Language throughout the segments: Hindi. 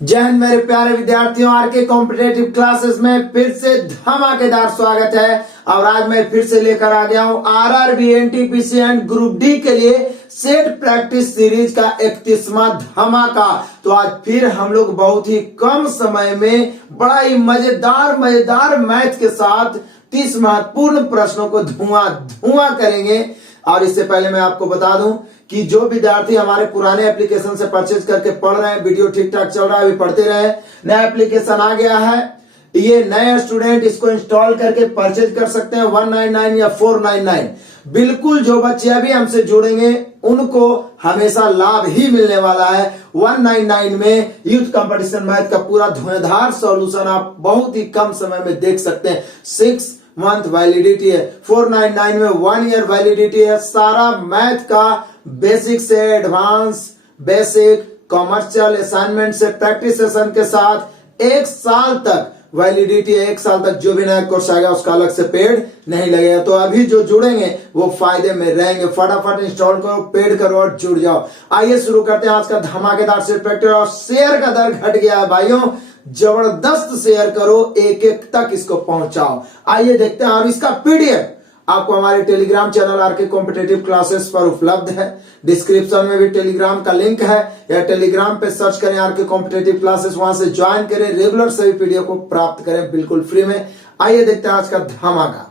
जय हिंद मेरे प्यारे विद्यार्थियों, आरके कॉम्पिटेटिव क्लासेस में फिर से धमाकेदार स्वागत है। और आज मैं फिर से लेकर आ गया हूं RRB, NTPC and group D के लिए सेट प्रैक्टिस सीरीज का 31वां धमाका। तो आज फिर हम लोग बहुत ही कम समय में बड़ा ही मजेदार मैथ के साथ 30 महत्वपूर्ण प्रश्नों को धुआं करेंगे। और इससे पहले मैं आपको बता दूं कि जो विद्यार्थी हमारे पुराने एप्लीकेशन से परचेज करके पढ़ रहे हैं, वीडियो ठीक ठाक चल रहा है, अभी पढ़ते रहे। नया एप्लीकेशन आ गया है, ये नए स्टूडेंट इसको इंस्टॉल करके परचेज कर सकते हैं 199 या 499। बिल्कुल जो बच्चे अभी हमसे जुड़ेंगे उनको हमेशा लाभ ही मिलने वाला है। 199 में यूथ कंपटीशन मैथ का पूरा धुआंधार सॉल्यूशन आप बहुत ही कम समय में देख सकते हैं। 6 मंथ वैलिडिटी है, 499 में 1 ईयर वैलिडिटी है। सारा मैथ का बेसिक से एडवांस, बेसिक, कॉमर्शियल असाइनमेंट से प्रैक्टिस सेशन के साथ 1 साल तक वैलिडिटी है। 1 साल तक जो भी नया कोर्स आएगा उसका अलग से पेड नहीं लगेगा। तो अभी जो जुड़ेंगे वो फायदे में रहेंगे। फटाफट इंस्टॉल करो, पेड करो और जुड़ जाओ। आइए शुरू करते हैं आज का धमाकेदार से प्रैक्टिस। और शेयर का दर घट गया है भाइयों, जबरदस्त शेयर करो, एक तक इसको पहुंचाओ। आइए देखते हैं। अब इसका पीडीएफ आपको हमारे Telegram channel RK competitive classes पर उपलब्ध है। डिस्क्रिप्शन में भी टेलीग्राम का लिंक है, या टेलीग्राम पे सर्च करें आरके कॉम्पिटेटिव क्लासेस, वहां से ज्वाइन करें। रेगुलर सभी पीडीएफ को प्राप्त करें बिल्कुल फ्री में। आइए देखते हैं आज का धमाका।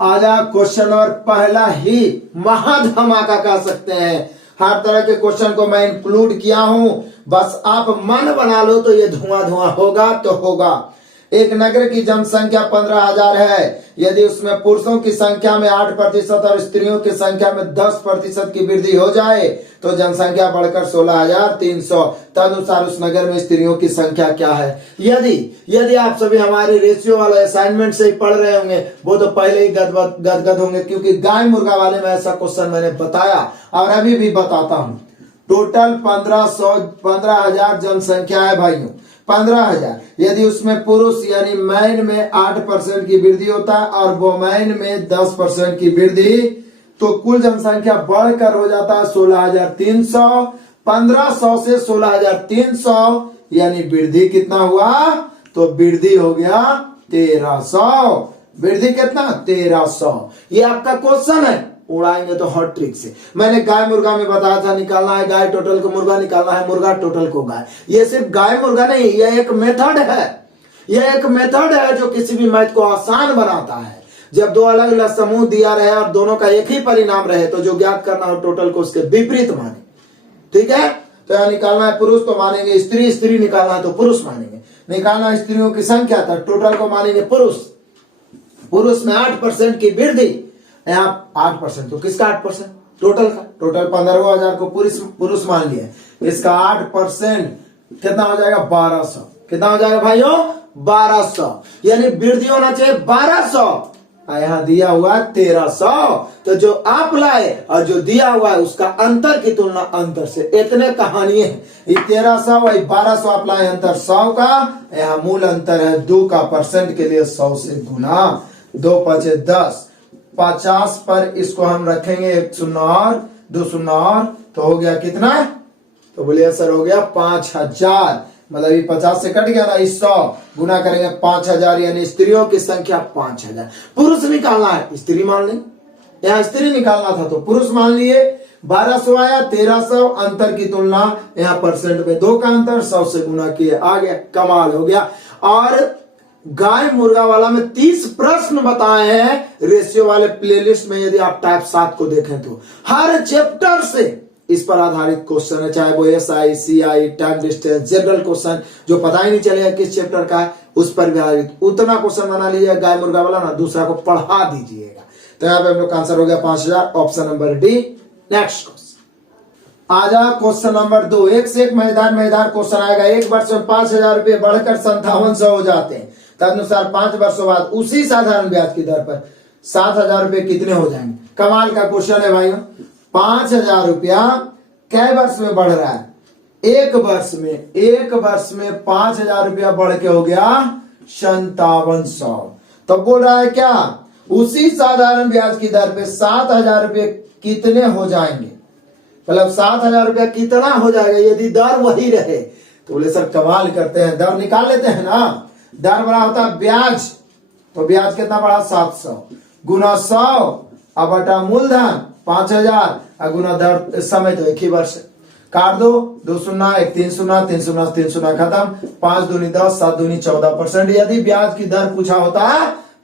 आजा क्वेश्चन नंबर पहला ही महाधमाका कह सकते हैं। हर तरह के क्वेश्चन को मैं इंक्लूड किया हूं, बस आप मन बना लो तो ये धुआं होगा तो होगा। एक नगर की जनसंख्या 15,000 है। यदि उसमें पुरुषों की संख्या में 8% और स्त्रियों की संख्या में 10% की वृद्धि हो जाए तो जनसंख्या बढ़कर 16,300। तदनुसार उस नगर में स्त्रियों की संख्या क्या है। यदि आप सभी हमारे रेशियो वाले असाइनमेंट से ही पढ़ रहे होंगे, वो तो पहले ही गदगद होंगे, क्योंकि गाय मुर्गा वाले में ऐसा क्वेश्चन मैंने बताया और अभी भी बताता हूं। टोटल 15,000 जनसंख्या है भाइयों, 15,000। यदि उसमें पुरुष यानी मैन में 8% की वृद्धि होता है और वोमेन में 10% की वृद्धि, तो कुल जनसंख्या बढ़कर हो जाता है 16,300। 1500 से 16,300 यानी वृद्धि कितना हुआ, तो वृद्धि हो गया 1300। वृद्धि कितना, 1300। ये आपका क्वेश्चन है, उड़ाएंगे तो हॉट ट्रिक से। मैंने गाय मुर्गा में बताया था, निकालना है गाय टोटल को मुर्गा, निकालना है मुर्गा टोटल को गाय। ये सिर्फ गाय मुर्गा नहीं, यह एक मेथड है। यह एक मेथड है जो किसी भी मैथ को आसान बनाता है। जब दो अलग अलग समूह दिया रहे और दोनों का एक ही परिणाम रहे, तो जो ज्ञात करना हो टोटल को उसके विपरीत माने। ठीक है, तो यहां निकालना है पुरुष तो मानेंगे स्त्री, स्त्री निकालना है तो पुरुष मानेंगे। निकालना स्त्रियों की संख्या था, टोटल को मानेंगे पुरुष। पुरुष में 8% की वृद्धि, यहाँ 8%, तो किसका 8%, टोटल का। टोटल 15,000 को पुरुष मान लिया, इसका 8% कितना हो जाएगा, 1200। कितना हो जाएगा भाइयों, 1200। यानी वृद्धि होना चाहिए 1200, यहाँ दिया हुआ 1300। तो जो आप लाए और जो दिया हुआ है उसका अंतर की तुलना अंतर से। इतने कहानी है, 1300 वही 1200 आप लाए, अंतर 100 का। यहाँ मूल अंतर है 2 का, परसेंट के लिए 100 से गुना। 2 5 10, 50 पर इसको हम रखेंगे 1 शून्य और 2 शून्य और, तो हो गया कितना, तो बोलिए सर हो गया 5000। मतलब ये 50 से कट गया ना, 100 गुना करेंगे 5000, यानी स्त्रियों की संख्या 5000। पुरुष निकालना है, स्त्री मान लें, यहाँ स्त्री निकालना था तो पुरुष मान लिए। 1200 आया, 1300, अंतर की तुलना यहाँ परसेंट में 2 का अंतर, 100 से गुना किए, आ गया, कमाल हो गया। और गाय मुर्गा वाला में 30 प्रश्न बताए हैं रेशियो वाले प्लेलिस्ट में। यदि आप टाइप 7 को देखें तो हर चैप्टर से इस पर आधारित क्वेश्चन है, चाहे वो SI, CI, time distance, general question, जो पता ही नहीं चलेगा किस चैप्टर का है, उस पर भी आधारित। उतना क्वेश्चन बना लीजिएगा गाय मुर्गा वाला ना, दूसरा को पढ़ा दीजिएगा। तो यहाँ पे हम लोग का आंसर हो गया 5000, option number D. Next question आजा क्वेश्चन नंबर 2। एक से एक मजेदार क्वेश्चन आएगा। एक वर्ष में 5,000 रुपये बढ़कर 5700 हो जाते हैं, तदनुसार 5 वर्षों बाद उसी साधारण ब्याज की दर पर 7,000 रुपये कितने हो जाएंगे। कमाल का क्वेश्चन है भाइयों। 5,000 रुपया कै वर्ष में बढ़ रहा है, एक वर्ष में 5,000 रुपया बढ़ के हो गया 5700। तो बोल रहा है क्या, उसी साधारण ब्याज की दर पे 7,000 रुपये कितने हो जाएंगे। मतलब 7,000 रुपया कितना हो जाएगा यदि दर वही रहे। तो बोले सर कमाल करते हैं, दर निकाल लेते हैं ना। दर बड़ा होता है ब्याज, तो ब्याज कितना बढ़ा 700 गुना 100 अब बटा मूलधन 5000 और गुना दर समय तो एक ही वर्ष। काट दो, 2 शून्य 1 3 शून्य 3 शून्य 3 शून्य खत्म। 5 दूनी 10 7 दूनी 14%। यदि ब्याज की दर पूछा होता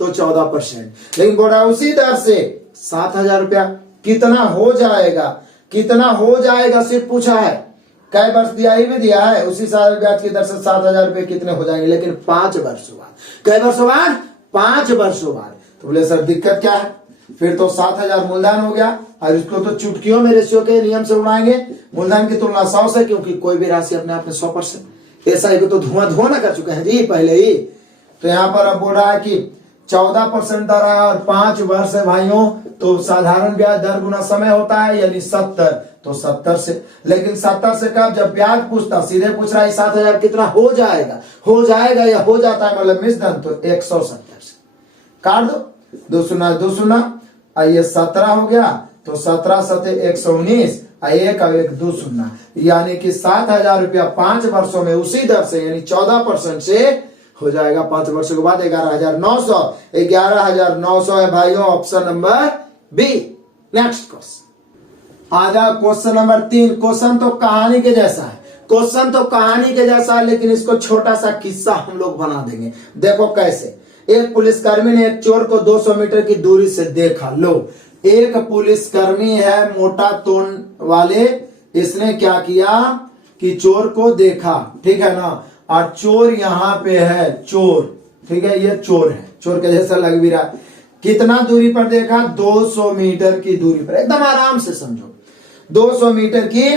तो 14%, लेकिन बोला उसी दर से 7000 रुपया कितना हो जाएगा, कितना हो जाएगा सिर्फ पूछा है। कई वर्ष दिया ही भी दिया है, उसी साल ब्याज की दर से 7000 रुपये कितने हो जाएंगे, लेकिन 5 वर्षों बाद। कई वर्षों बाद? 5 वर्षों बाद। तो बोले सर दिक्कत क्या है, फिर तो 7000 मूलधन हो गया और इसको तो चुटकियों में रेशियो के नियम से उड़ाएंगे। मूलधन की तुलना 100 से, क्योंकि कोई भी राशि अपने आप में 100%। ऐसा ही तो धुआं ना कर चुके हैं जी पहले ही। तो यहाँ पर अब बोल रहा है कि 14% दर है और 5 वर्ष है भाइयों, तो साधारण ब्याज दर गुना समय होता है यानी 70, तो 70 से। लेकिन 70 से कब, जब ब्याज पूछता सीधे पूछ रहा है 7000 कितना हो जाएगा, हो जाएगा या हो जाता है मतलब मिश्रधन, तो 170 से काट दो। 2 शून्य 2 शून्य, ये 17 हो गया, तो 17 सते 119 एक और 1 2 शून्य, यानी कि 7000 रुपया 5 वर्षों में उसी दर से यानी 14% से हो जाएगा। 5 वर्षों के बाद 11900। 11900 है भाइयों, option number B. Next question आ जाओ, क्वेश्चन नंबर 3। क्वेश्चन तो कहानी के जैसा है, क्वेश्चन तो कहानी के जैसा है, लेकिन इसको छोटा सा किस्सा हम लोग बना देंगे। देखो कैसे। एक पुलिसकर्मी ने एक चोर को 200 मीटर की दूरी से देखा। लो, एक पुलिसकर्मी है मोटा तोन वाले, इसने क्या किया कि चोर को देखा, ठीक है ना, और चोर यहाँ पे है, चोर, ठीक है, ये चोर है, चोर के जैसा लग भी रहा है। कितना दूरी पर देखा, 200 मीटर की दूरी पर, एकदम आराम से समझो, 200 मीटर की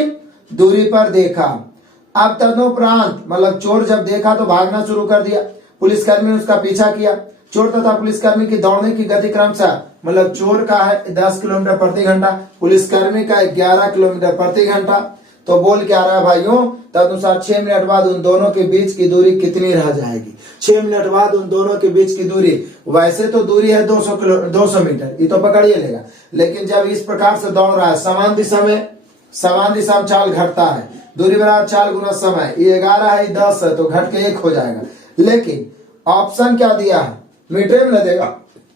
दूरी पर देखा। अब तदुपरांत मतलब चोर जब देखा तो भागना शुरू कर दिया। पुलिसकर्मी ने उसका पीछा किया। चोर तथा पुलिसकर्मी की दौड़ने की गति क्रमशः, मतलब चोर का है 10 किलोमीटर प्रति घंटा, पुलिसकर्मी का 11 किलोमीटर प्रति घंटा। तो बोल क्या रहा है भाइयों, तदनुसार 6 मिनट बाद उन दोनों के बीच की दूरी कितनी रह जाएगी। 6 मिनट बाद उन दोनों के बीच की दूरी, वैसे तो दूरी है 200 मीटर, ये तो पकड़िए लेगा, लेकिन जब इस प्रकार से दौड़ रहा है समान दिशा में चाल घटता है। दूरी बराबर चाल गुना समय, ये 11 है 10 है, तो घट के 1 हो जाएगा। लेकिन ऑप्शन क्या दिया है, मीटर में देगा,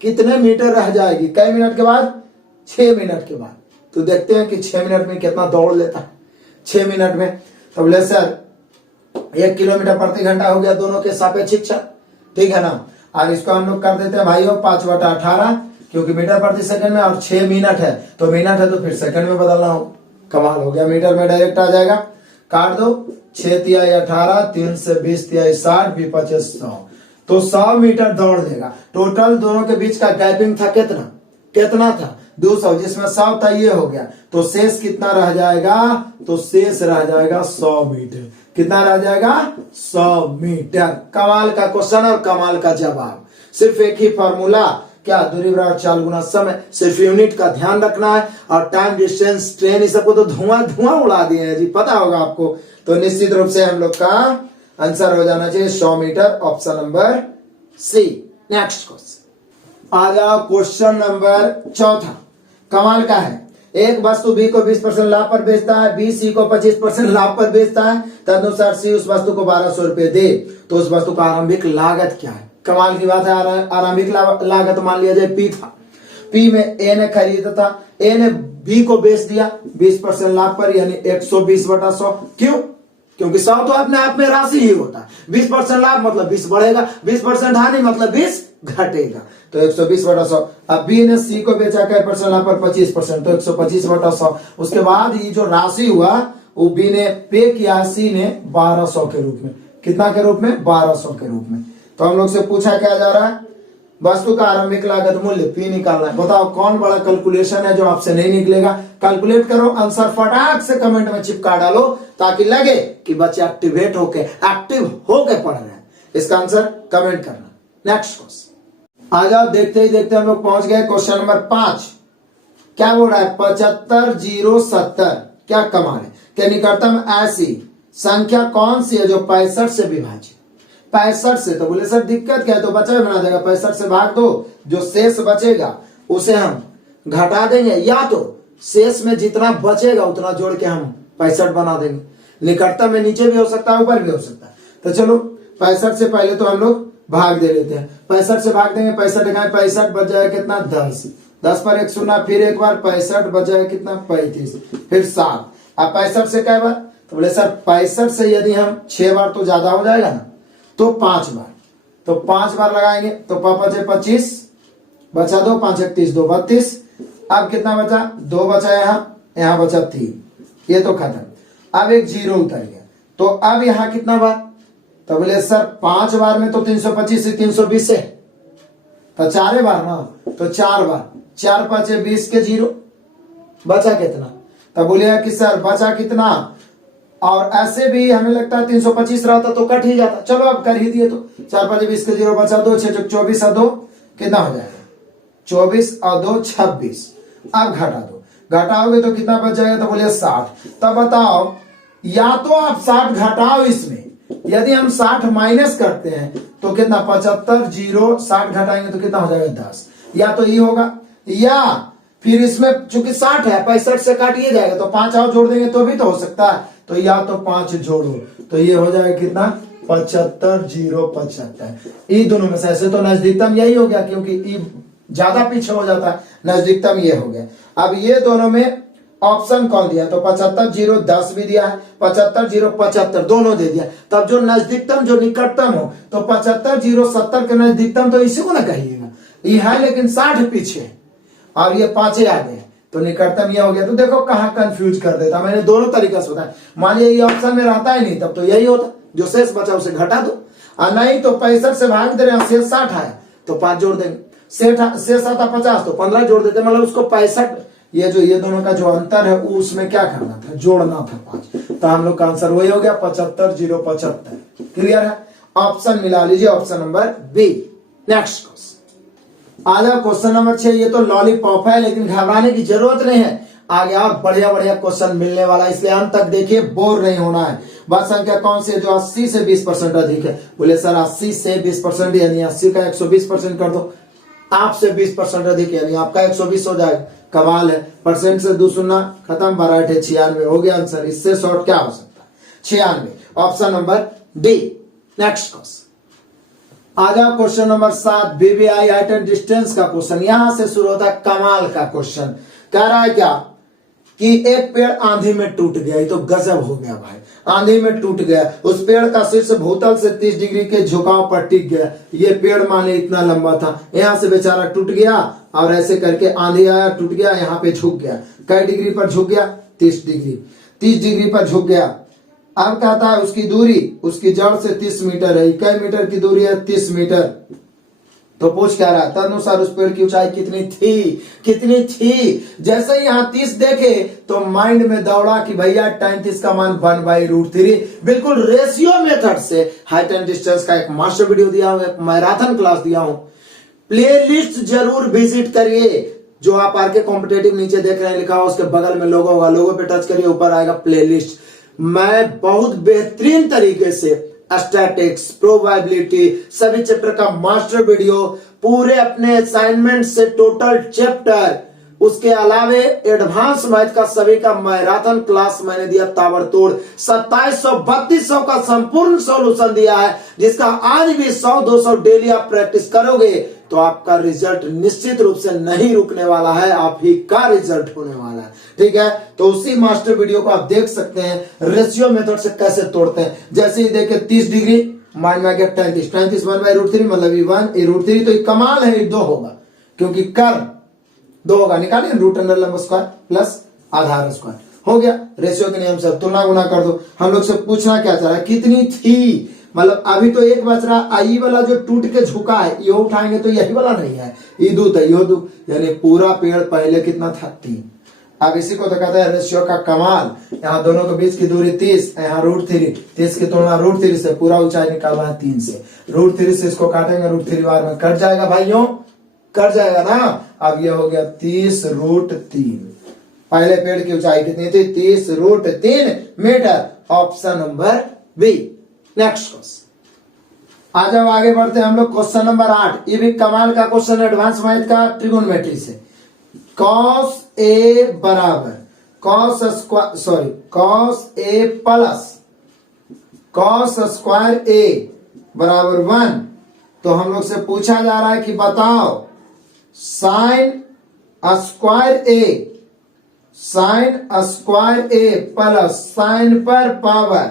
कितने मीटर रह जाएगी, कई मिनट के बाद, 6 मिनट के बाद। तो देखते हैं कि 6 मिनट में कितना दौड़ लेता है 6 मिनट में। तो बोले सर 1 किलोमीटर प्रति घंटा हो गया दोनों के सापेक्ष, ठीक है ना। और इसको हम लोग कर देते हैं भाइयों 5/18, क्योंकि मीटर प्रति सेकंड में, और 6 मिनट है तो मिनट है तो फिर सेकंड में बदलना हो। कमाल हो गया, मीटर में डायरेक्ट आ जाएगा। काट दो, 6 तिहाई 18, 3 से 20 तिहाई 60, 20 25 100, तो 100 मीटर दौड़ लेगा। टोटल दोनों के बीच का गैपिंग था कितना था 200, जिसमें 100 था, ये हो गया, तो शेष कितना रह जाएगा, तो शेष रह जाएगा 100 मीटर। कितना रह जाएगा, 100 मीटर। कमाल का क्वेश्चन और कमाल का जवाब। सिर्फ एक ही फॉर्मूला, क्या, दूरी बराबर चाल गुना समय, सिर्फ यूनिट का ध्यान रखना है। और टाइम, डिस्टेंस, ट्रेन, इस सबको तो धुआं उड़ा दिए हैं जी, पता होगा आपको। तो निश्चित रूप से हम लोग का आंसर हो जाना चाहिए 100 meter, option number C. Next question आ जाओ, क्वेश्चन नंबर 4। कमाल का है। एक वस्तु बी को 20% लाभ पर बेचता है, बी सी को 25% लाभ पर बेचता है, तदनुसार सी उस वस्तु को 1200 रुपए दे, तो उस वस्तु का आरंभिक लागत क्या है। कमाल की बात है। आरंभिक लागत मान लिया जाए पी था, पी में ए ने खरीदा था, ए ने बी को बेच दिया 20% लाभ पर, यानी 120/100। क्यों, क्योंकि 100 तो अपने आप में राशि ही होता है, 20% लाभ मतलब 20 बढ़ेगा, 20% हानि मतलब 20 घटेगा, तो 120/100। अब बी ने सी को बेचा कै % लाभ पर 25%, तो 125/100। उसके बाद ये जो राशि हुआ वो बी ने पे किया सी ने 1200 के रूप में। कितना के रूप में, 1200 के रूप में। तो हम लोग से पूछा क्या जा रहा है, वस्तु का आरंभिक लागत मूल्य पी निकालना है। बताओ कौन बड़ा कैलकुलेशन है जो आपसे नहीं निकलेगा। कैलकुलेट करो, आंसर फटाक से कमेंट में चिपका डालो, ताकि लगे कि बच्चे एक्टिव होके पढ़ रहे हैं। इसका आंसर कमेंट करना। नेक्स्ट क्वेश्चन आ जाओ, देखते ही देखते हम लोग पहुंच गए क्वेश्चन नंबर 5। क्या बोल रहा है, 75070। क्या कमाल है कि निकटतम ऐसी संख्या कौन सी है जो 65 से विभाजित, 65 से। तो बोले सर दिक्कत क्या है, तो बचा बना देगा, 65 से भाग दो, जो शेष बचेगा उसे हम घटा देंगे, या तो शेष में जितना बचेगा उतना जोड़ के हम 65 बना देंगे। निकटतम में नीचे भी हो सकता है, ऊपर भी हो सकता है। तो चलो 65 से पहले तो हम लोग भाग दे लेते हैं। 65 से भाग देंगे, 65 लगाए, 65 बच जाए कितना 10, 10 पर एक शून्य, फिर एक बार 65 बच जाए कितना 35, फिर 7। अब 65 से क्या बार, तो बोले सर 65 से यदि हम 6 बार तो ज्यादा हो जाएगा ना, तो 5 बार, तो 5 बार लगाएंगे तो 5 × 25 बचा 2, 5 × 30 2 32। अब कितना बचा, 2 बचा, यहाँ बचा 3, ये तो खत्म। अब एक 0 उतर गया, तो अब यहाँ कितना बार, तो बोले सर 5 बार में तो 325 से 320 है, तो 4 बार ना, तो 4 बार, 4 5 20 के 0 बचा कितना, तब बोलेगा कि सर बचा कितना, और ऐसे भी हमें लगता है 325 रहता तो कट ही जाता। चलो अब कर ही दिए, तो 4 5 20 के 0 बचा 2, 6 24 और 2 कितना हो जाएगा, 24 और 2 26। अब घटा दो, घटाओगे तो कितना बच जाएगा, तो बोले 60। तब बताओ, या तो आप 60 घटाओ इसमें, यदि हम 60 माइनस करते हैं तो कितना 75 0 60 घटाएंगे तो कितना हो जाएगा 10, या तो ये होगा, या फिर इसमें चूंकि 60 है 65 से काटिए जाएगा तो 5 और जोड़ देंगे तो भी तो हो सकता है, तो या तो 5 जोड़ो तो ये हो जाएगा कितना 75 0 75। ये दोनों में से ऐसे तो नजदीकतम यही हो गया, क्योंकि ये ज्यादा पीछे हो जाता है, नजदीकतम ये हो गया। अब ये दोनों में ऑप्शन कौन दिया, तो 75 0 10 भी दिया है, 75 0 75 दोनों दे दिया। तब जो नजदीकतम जो निकटतम हो, तो 75 0 70 के नजदीकतम तो इसी को ना कहिएगा, ये है लेकिन 60 पीछे है और ये 5 आगे, तो निकटतम ये हो गया। तो देखो कहाँ कंफ्यूज कर देता, मैंने दोनों तरीका से बताया। मान लिया ये ऑप्शन में रहता ही नहीं, तब तो यही होता, जो शेष बचा उसे घटा दो, और नहीं तो 65 से भाग दे रहे हैं, शेष 60 आया तो 5 जोड़ देंगे, शेष आता 50 तो 15 जोड़ देते, मतलब उसको 65, ये जो ये दोनों का जो अंतर है उसमें क्या करना था, जोड़ना था 5। तो हम लोग का आंसर वही हो गया 75 0 75। क्लियर है, ऑप्शन मिला लीजिए, option number B. Next question आ जाओ, क्वेश्चन नंबर 6। ये तो लॉलीपॉप है लेकिन घबराने की जरूरत नहीं है, आगे और बढ़िया बढ़िया क्वेश्चन मिलने वाला है, इसलिए अंत तक देखिए, बोर नहीं होना है। बात संख्या कौन सी है, जो 80 से 20% अधिक है। बोले सर 80 से 20% यानी 80 का 120% कर दो, आप से 20% अधिक यानी आपका 120 हो जाएगा। कमाल है, परसेंट से 2 शून्य खत्म, 12 96 हो गया आंसर। इससे शॉर्ट क्या हो सकता है, 96, option number D. Next question आ जाओ, क्वेश्चन नंबर 7 बीबीआई हाइट एंड डिस्टेंस का क्वेश्चन। यहां से शुरू होता है कमाल का क्वेश्चन। कह रहा है क्या कि एक पेड़ आंधी में टूट गया, ये तो गजब हो गया भाई, आंधी में टूट गया, उस पेड़ का शीर्ष भूतल से 30 डिग्री के झुकाव पर टिक गया। ये पेड़ माने इतना लंबा था, यहाँ से बेचारा टूट गया और ऐसे करके आंधी आया, टूट गया, यहाँ पे झुक गया। कई डिग्री पर झुक गया, 30 डिग्री, 30 डिग्री पर झुक गया। अब कहता है उसकी दूरी, उसकी जड़ से 30 मीटर है, कई मीटर की दूरी है, 30 मीटर। तो पूछ क्या रहा है, तदनुसार उस पेड़ की ऊंचाई कितनी थी, कितनी थी। जैसे ही यहाँ 30 देखे तो माइंड में दौड़ा कि भैया tan 30 का मान 1/√3। बिल्कुल रेशियो मेथड से हाइट एंड डिस्टेंस का एक मास्टर वीडियो दिया हूं, एक मैराथन क्लास दिया हूं, प्लेलिस्ट जरूर विजिट करिए। जो आप आरके कॉम्पिटेटिव नीचे देख रहे हैं लिखा हो, उसके बगल में लोगो होगा, लोगो पे टच करिए, ऊपर आएगा प्लेलिस्ट। मैं बहुत बेहतरीन तरीके से स्टैटिक्स, प्रोबेबिलिटी, सभी चैप्टर का मास्टर वीडियो, पूरे अपने असाइनमेंट से टोटल चैप्टर, उसके अलावे एडवांस मैथ का सभी का मैराथन क्लास मैंने दिया ताबड़तोड़। 2700-3200 का संपूर्ण सॉल्यूशन दिया है, जिसका आज भी 100-200 डेली आप प्रैक्टिस करोगे तो आपका रिजल्ट निश्चित रूप से नहीं रुकने वाला है, आप ही का रिजल्ट होने वाला है। ठीक है, तो उसी मास्टर वीडियो को आप देख सकते हैं रेशियो मेथड से कैसे तोड़ते हैं। जैसे ही देखे 30 डिग्री माइंड में गया 33 1/√3 मतलब ये 1/√3, तो ये कमाल है, ये 2 होगा क्योंकि कर 2 होगा, निकालिए √√स्क्वायर प्लस आधार स्क्वायर हो गया। रेशियो के नियम से तुलना गुना कर दो। हम लोग से पूछना क्या चाह रहा है, कितनी थी, मतलब अभी तो एक बच रहा, आई वाला जो टूट के झुका है ये उठाएंगे तो यही वाला नहीं है, ये दो तो ये दो, यानी पूरा पेड़ पहले कितना था 3। अब इसी को तो कहते हैं रेशियो का कमाल। यहाँ दोनों के बीच की दूरी 30, यहाँ √3, 30 की तुलना √3 से, पूरा ऊंचाई निकालना है 3 से। √3 से इसको काटेंगे, √3 बार में कट जाएगा भाइयों, कट जाएगा ना। अब ये हो गया 30√3। पहले पेड़ की ऊंचाई कितनी थी, 30√3 meter, option number B. Next question आ जाओ, आगे बढ़ते हैं हम लोग क्वेश्चन नंबर 8। ये भी कमाल का क्वेश्चन, एडवांस मैथ का, ट्रिगोनोमेट्री से। cos A बराबर cos A plus cos square ए बराबर 1। तो हम लोग से पूछा जा रहा है कि बताओ साइन स्क्वायर ए प्लस साइन पर पावर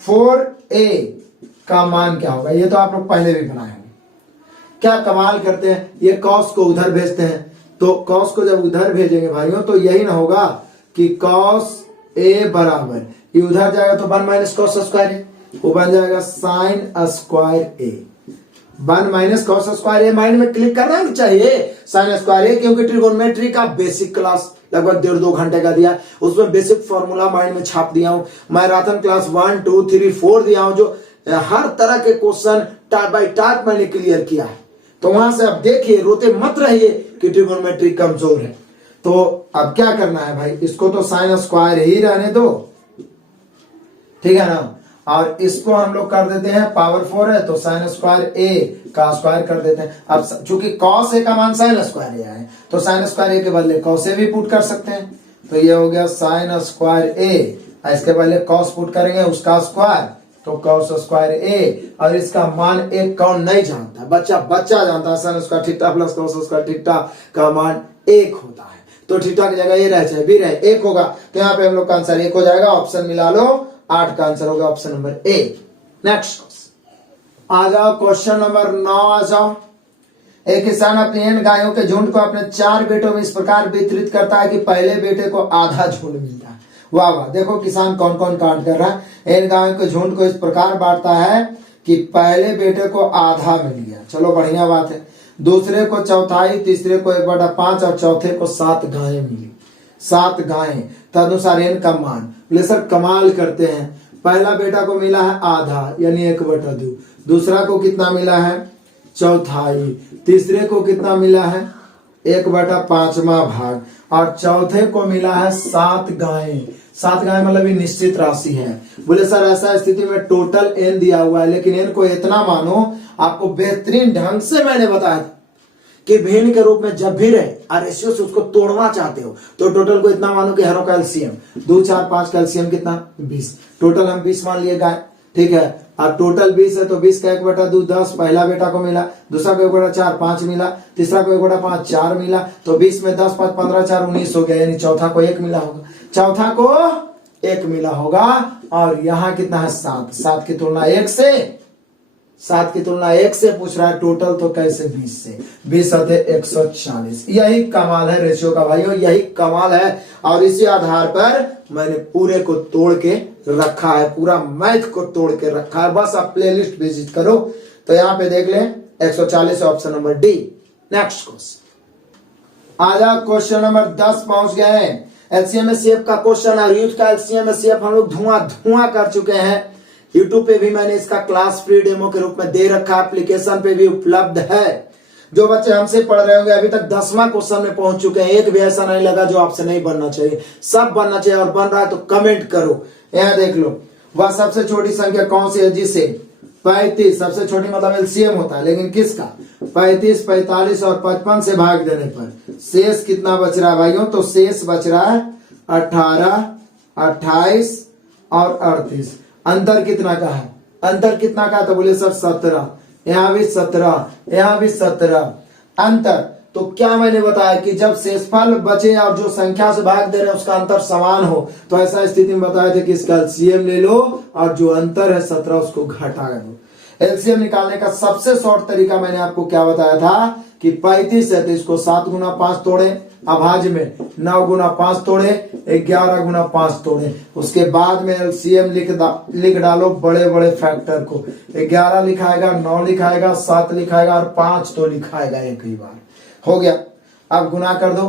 4a का मान क्या होगा। ये तो आप लोग पहले भी बनाए होंगे। क्या कमाल करते हैं, ये कॉस को उधर भेजते हैं, तो कॉस को जब उधर भेजेंगे भाइयों तो यही ना होगा कि कॉस ए बराबर ये उधर जाएगा तो 1 माइनस कॉस स्क्वायर ए, वो बन जाएगा sine square A. 1 minus cos square a mind में क्लिक करना चाहिए साइन स्क्वायर ए, क्योंकि ट्रिगोनोमेट्री का बेसिक क्लास लगभग 1.5-2 घंटे का दिया, उसमें बेसिक फॉर्मूला माइंड में छाप दिया हूं। मैराथन क्लास 1, 2, 3, 4 दिया हूं, जो हर तरह के क्वेश्चन टार्ट बाय टार्ट मैंने क्लियर किया है। तो वहां से अब देखिए, रोते मत रहिए कि ट्रिगोनोमेट्री कमजोर है। तो अब क्या करना है भाई, इसको तो साइन स्क्वायर ही रहने दो, ठीक है ना। और इसको हम लोग कर देते हैं पावर 4 है तो साइन स्क्वायर ए का स्क्वायर कर देते हैं। अब चूंकि कॉस ए का मान साइन स्क्वायर ए है तो साइन स्क्वायर ए के बदले कॉस ए भी पुट कर सकते हैं। तो ये हो गया साइन स्क्वायर ए, इसके बदले कॉस पुट करेंगे उसका स्क्वायर, तो कॉस स्क्वायर ए। और इसका मान एक कौन नहीं जानता, बच्चा जानता है। Sine square theta plus cos square theta का मान 1 होता है। तो थीटा की जगह ये रहे चाहे बी रहे 1 होगा, तो यहाँ पे हम लोग का आंसर 1 हो जाएगा। ऑप्शन मिला लो, 8 का आंसर होगा ऑप्शन नंबर ए। नेक्स्ट आ जाओ, क्वेश्चन नंबर 9 आ जाओ। एक किसान अपनी n गायों के झुंड को अपने 4 बेटों में इस प्रकार वितरित करता है कि पहले बेटे को आधा झुंड मिलता है। वाह वाह, देखो किसान कौन कौन कांड कर रहा है। n गायों के झुंड को इस प्रकार बांटता है कि पहले बेटे को आधा मिल गया, चलो बढ़िया बात है। दूसरे को चौथाई, तीसरे को 1/5 और चौथे को 7 गायें मिली। 7 गायें, तदनुसार n का मान। बोले सर कमाल करते हैं, पहला बेटा को मिला है आधा यानी 1/2, दूसरा को कितना मिला है चौथाई, तीसरे को कितना मिला है 1/5वां भाग, और चौथे को मिला है 7 गायें। 7 गायें मतलब ये निश्चित राशि है। बोले सर ऐसा स्थिति में टोटल n दिया हुआ है, लेकिन n को इतना मानो, आपको बेहतरीन ढंग से मैंने बताया कि भिन्न के रूप में जब भी रहे और रेशियो से उसको तोड़ना चाहते हो तो टोटल को इतना मानो कि हरों का एलसीएम 2, 4, 5 का एलसीएम कितना 20, टोटल हम 20 मान लिए गाय, ठीक है। अब टोटल 20 है तो 20 का 1/2 10 पहला बेटा को मिला, दूसरा को 1/4 5 मिला, तीसरा को 1/5 4 मिला, तो 20 में 10 5 15 4 19 हो गया, यानी चौथा को 1 मिला होगा, चौथा को 1 मिला होगा। और यहाँ कितना है 7, 7 की तुलना 1 से, 7 की तुलना 1 से पूछ रहा है, टोटल तो कैसे 20 से, 20 होते 140। यही कमाल है रेशियो का भाइयों, यही कमाल है। और इसी आधार पर मैंने पूरे को तोड़ के रखा है, पूरा मैथ को तोड़ के रखा है। बस आप प्लेलिस्ट विजिट करो तो यहाँ पे देख लें 140 option number D. Next question आ जाओ, क्वेश्चन नंबर 10 पहुंच गए हैं। एलसीएम एचसीएफ का क्वेश्चन और यूज का एलसीएम एचसीएफ हम लोग धुआं कर चुके हैं। यूट्यूब पे भी मैंने इसका क्लास फ्री डेमो के रूप में दे रखा, एप्लीकेशन पे भी उपलब्ध है। जो बच्चे हमसे पढ़ रहे होंगे अभी तक 10वां क्वेश्चन में पहुंच चुके हैं, एक भी ऐसा नहीं लगा जो आपसे नहीं बनना चाहिए, सब बनना चाहिए। और बन रहा है तो कमेंट करो। यहाँ देख लो, वह सबसे छोटी संख्या कौन सी है जिसे 35, सबसे छोटी मतलब एलसीएम होता है, लेकिन किसका 35, 45 और 55 से भाग देने पर शेष कितना बच रहा है भाइयों, तो शेष बच रहा है 18, 28 और 38। अंतर कितना का है, अंतर कितना का, तो बोले सर 17, यहाँ भी 17, यहाँ भी 17 अंतर। तो क्या मैंने बताया कि जब शेषफल बचे और जो संख्या से भाग दे रहे हैं उसका अंतर समान हो, तो ऐसा स्थिति में बताया था कि इसका एलसीएम ले लो और जो अंतर है 17 उसको घटा दो। एलसीएम निकालने का सबसे शॉर्ट तरीका मैंने आपको क्या बताया था कि 35 है तो इसको 7 गुना 5 तोड़े, अभाज्य में 9 गुना 5 तोड़े, 11 गुना 5 तोड़े, उसके बाद में एलसीएम लिख डालो बड़े बड़े फैक्टर को। 11 लिखाएगा, 9 लिखाएगा, 7 लिखाएगा और 5 तो लिखाएगा एक ही बार। हो गया, अब गुना कर दो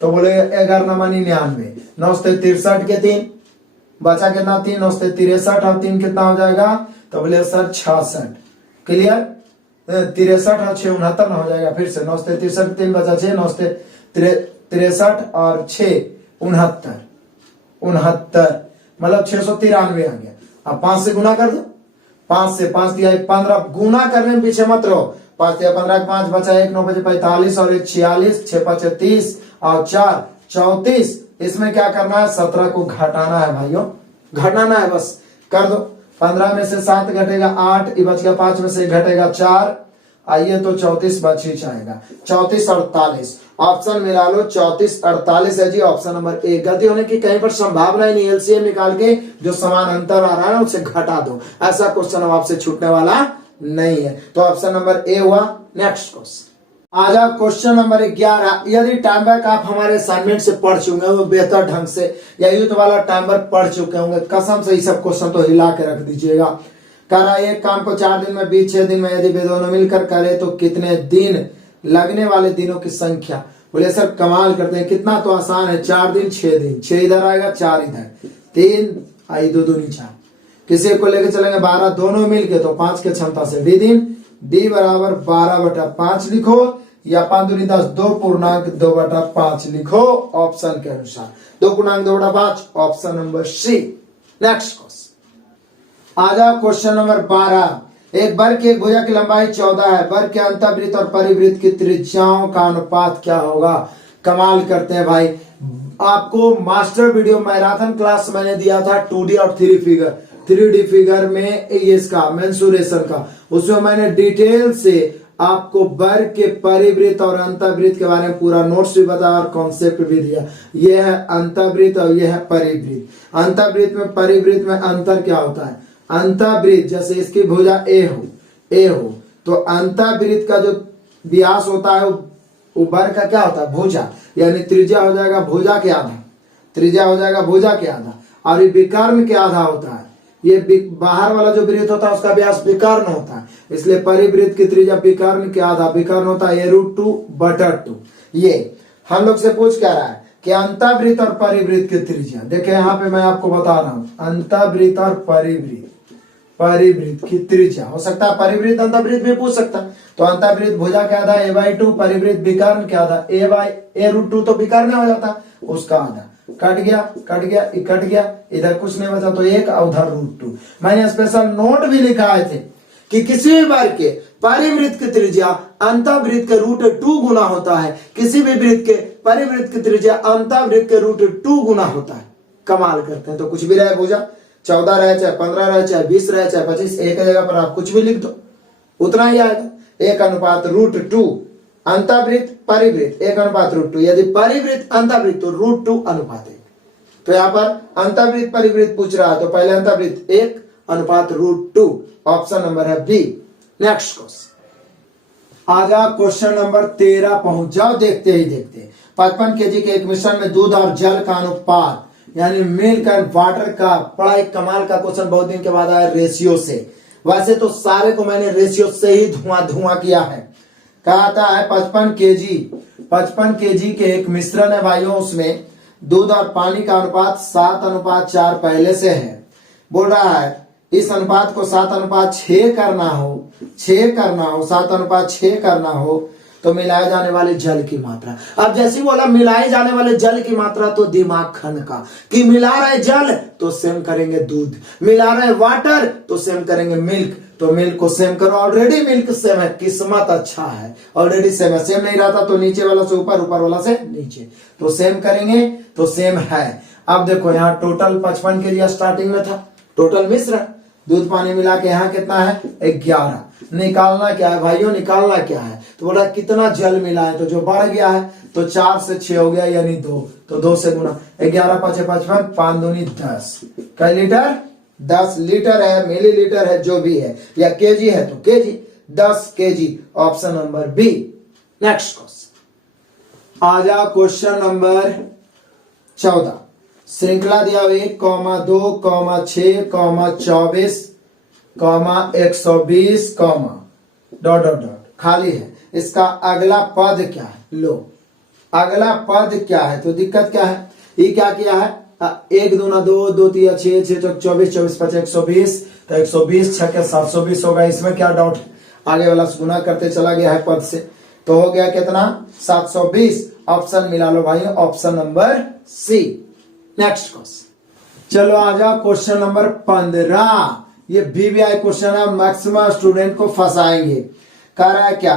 तो बोले 11 9 99, 9 से 63 के 3 बचा कितना 3, 9 से 63 और 3 कितना हो जाएगा, तो बोले सर 66। क्लियर, 63 और 6 69 ना हो जाएगा। फिर से 9 से 63 3 बचा 6, 9 से 63 और 6 69 मतलब 693 आ गया। अब 5 से गुना कर दो, 5 से 5 दिया 15, गुना करने में पीछे मत रहो। 5 दिया 15, 5 बचा 1, 9 बचे 45 और 1 46, 6 5 30 और 4 34, इसमें क्या करना है, 17 को घटाना है भाइयों, घटाना है, बस कर दो। 15 में से 7 घटेगा 8, ये बच गया 5 में से घटेगा 4, आइए तो 34 बच ही जाएगा। 34 48 ऑप्शन मिला लो, 34 48 है जी ऑप्शन नंबर ए। गलती होने की कहीं पर संभावना ही नहीं, एलसीएम निकाल के जो समान अंतर आ रहा है उसे घटा दो, ऐसा क्वेश्चन अब आपसे छूटने वाला नहीं है। तो ऑप्शन नंबर ए हुआ। नेक्स्ट क्वेश्चन आ जाओ, क्वेश्चन नंबर 11। यदि टाइम बैक आप हमारे असाइनमेंट से पढ़ चुके हो बेहतर ढंग से, या यूथ वाला टाइम बैक पढ़ चुके होंगे, कसम से ये सब क्वेश्चन तो हिला के रख दीजिएगा। कह रहा है एक काम को 4 दिन में 6 दिन में यदि वे दोनों मिलकर करे तो कितने दिन लगने वाले दिनों की संख्या। बोले सर कमाल करते हैं, कितना तो आसान है, 4 दिन 6 दिन, 6 इधर आएगा 4 इधर, 3 आई 2 दूनी 4, किसी को लेके चलेंगे 12, दोनों मिलके तो 5 के क्षमता से डी दिन, डी बराबर 12/5 लिखो, या 5 दूनी 10, 2.2/5 लिखो ऑप्शन के अनुसार, 2.2/5 option number C. Next question आ जाओ, क्वेश्चन नंबर 12। एक वर्ग की एक भुजा की लंबाई 14 है, वर्ग के अंतःवृत्त और परिवृत्त की त्रिज्याओं का अनुपात क्या होगा। कमाल करते हैं भाई, आपको मास्टर वीडियो मैराथन क्लास मैंने दिया था 2D और 3D फिगर में इसका मेंसुरेशन का, उसमें मैंने डिटेल से आपको वर्ग के परिवृत्त और अंतःवृत्त के बारे में पूरा नोट्स भी बताया और कॉन्सेप्ट भी दिया। यह है अंतःवृत्त और यह है परिवृत्त। अंतःवृत्त में परिवृत्त में अंतर क्या होता है, अंतःवृत्त जैसे इसकी भुजा ए हो तो अंतःवृत्त का जो व्यास होता है वो वर्ग का क्या होता है, भुजा, यानी त्रिज्या हो जाएगा भुजा के आधा, त्रिज्या हो जाएगा भुजा के आधा, और ये विकर्ण के आधा होता है। ये बाहर वाला जो वृत्त होता है उसका व्यास विकर्ण होता है, इसलिए परिवृत्त की त्रिज्या विकर्ण के आधा, विकर्ण होता है ये √2/2। ये हम लोग से पूछ क्या रहा है कि अंतःवृत्त और परिवृत्त की त्रिज्या। देखिए यहाँ पे मैं आपको बता रहा हूं, अंतःवृत्त और परिवृत्त की त्रिज्या हो सकता है, परिवृत्त अंतःवृत्त भी पूछ सकता है। तो अंतःवृत्त भुजा के आधा a/2, परिवृत्त विकर्ण के आधा a/√2, तो विकर्ण हो जाता उसका आधा, कट गया, इधर कुछ नहीं बचा तो 1 और उधर √2। मैंने स्पेशल नोट भी लिखाए थे कि किसी भी वर्ग के परिवृत्त की त्रिज्या अंतःवृत्त के √2 गुना होता है, किसी भी वृत्त के परिवृत्त की त्रिज्या अंतःवृत्त के √2 गुना होता है। कमाल करते हैं, तो कुछ भी रहे भुजा, 14 रहे चाहे 15 रहे चाहे 20 रहे चाहे 25, एक जगह पर आप कुछ भी लिख दो उतना ही आएगा। 1:√2 अंतःवृत्त परिवृत्त 1:√2, यदि परिवृत्त अंतःवृत्त तो √2 अनुपात 1। तो यहाँ पर अंतःवृत्त परिवृत्त पूछ रहा है तो पहले अंतःवृत्त 1:√2, ऑप्शन नंबर है बी। नेक्स्ट क्वेश्चन आ जाओ, क्वेश्चन नंबर 13 पहुंच जाओ। देखते ही देखते 55 kg के एक मिश्रण में दूध और जल का अनुपात यानी मिल्क एंड वाटर का, बड़ा एक कमाल का क्वेश्चन बहुत दिन के बाद आया रेशियो से। वैसे तो सारे को मैंने रेशियो से ही धुआं किया है। कहता है 55 kg के एक मिश्रण है भाइयों, उसमें दूध और पानी का अनुपात 7:4 पहले से है। बोल रहा है इस अनुपात को 7:6 करना हो, 7:6 करना हो तो मिलाए जाने वाले जल की मात्रा। अब जैसे बोला मिलाए जाने वाले जल की मात्रा तो दिमाग खनका कि मिला रहे जल तो सेम करेंगे दूध, मिला रहे वाटर तो सेम करेंगे मिल्क, तो मिल्क को सेम करो। ऑलरेडी मिल्क सेम है, किस्मत अच्छा है, ऑलरेडी सेम है। सेम नहीं रहता तो नीचे वाला से ऊपर, ऊपर वाला से नीचे, तो सेम करेंगे तो सेम है। अब देखो यहाँ टोटल 55 kg स्टार्टिंग में था, टोटल मिश्रण दूध पानी मिला के यहाँ कितना है 11। निकालना क्या है भाइयों, निकालना क्या है, तो बोला कितना जल मिला है, तो जो बढ़ गया है तो 4 से 6 हो गया यानी 2, तो 2 से गुना 11 × 5 = 55, 5 दूनी 10। कै लीटर, 10 लीटर है, मिलीलीटर है, जो भी है, या केजी है तो KG, 10 kg, option number B. Next question आ जाओ, क्वेश्चन नंबर 14। श्रृंखला दिया 1, 2, 6, 24, 120, खाली है। इसका अगला पद क्या है, लो अगला पद क्या है, तो दिक्कत क्या है, ये क्या किया है 1 दूना 2, 2 3 6, 6 चौक 24, 24 5 120, तो 120 6 के 720 होगा। इसमें क्या डाउट, आगे वाला गुना करते चला गया है पद से, तो हो गया कितना 720, ऑप्शन मिला लो भाई, option number C. Next question चलो आ जाओ, क्वेश्चन नंबर 15। ये BBI क्वेश्चन है, मैक्सिमम स्टूडेंट को फंसाएंगे। कह रहा है क्या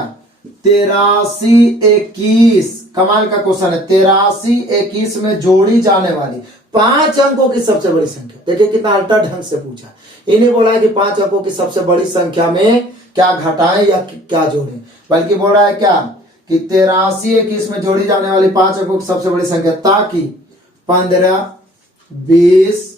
83 21 कमाल का क्वेश्चन है। 83 21 में जोड़ी जाने वाली 5 अंकों की सबसे बड़ी संख्या। देखिए कितना अल्टर ढंग से पूछा। इन्हें बोला है कि 5 अंकों की सबसे बड़ी संख्या में क्या घटाएं या क्या जोड़ें, बल्कि बोल रहा है क्या कि 83 21 में जोड़ी जाने वाली 5 अंकों की सबसे बड़ी संख्या, ताकि 15 20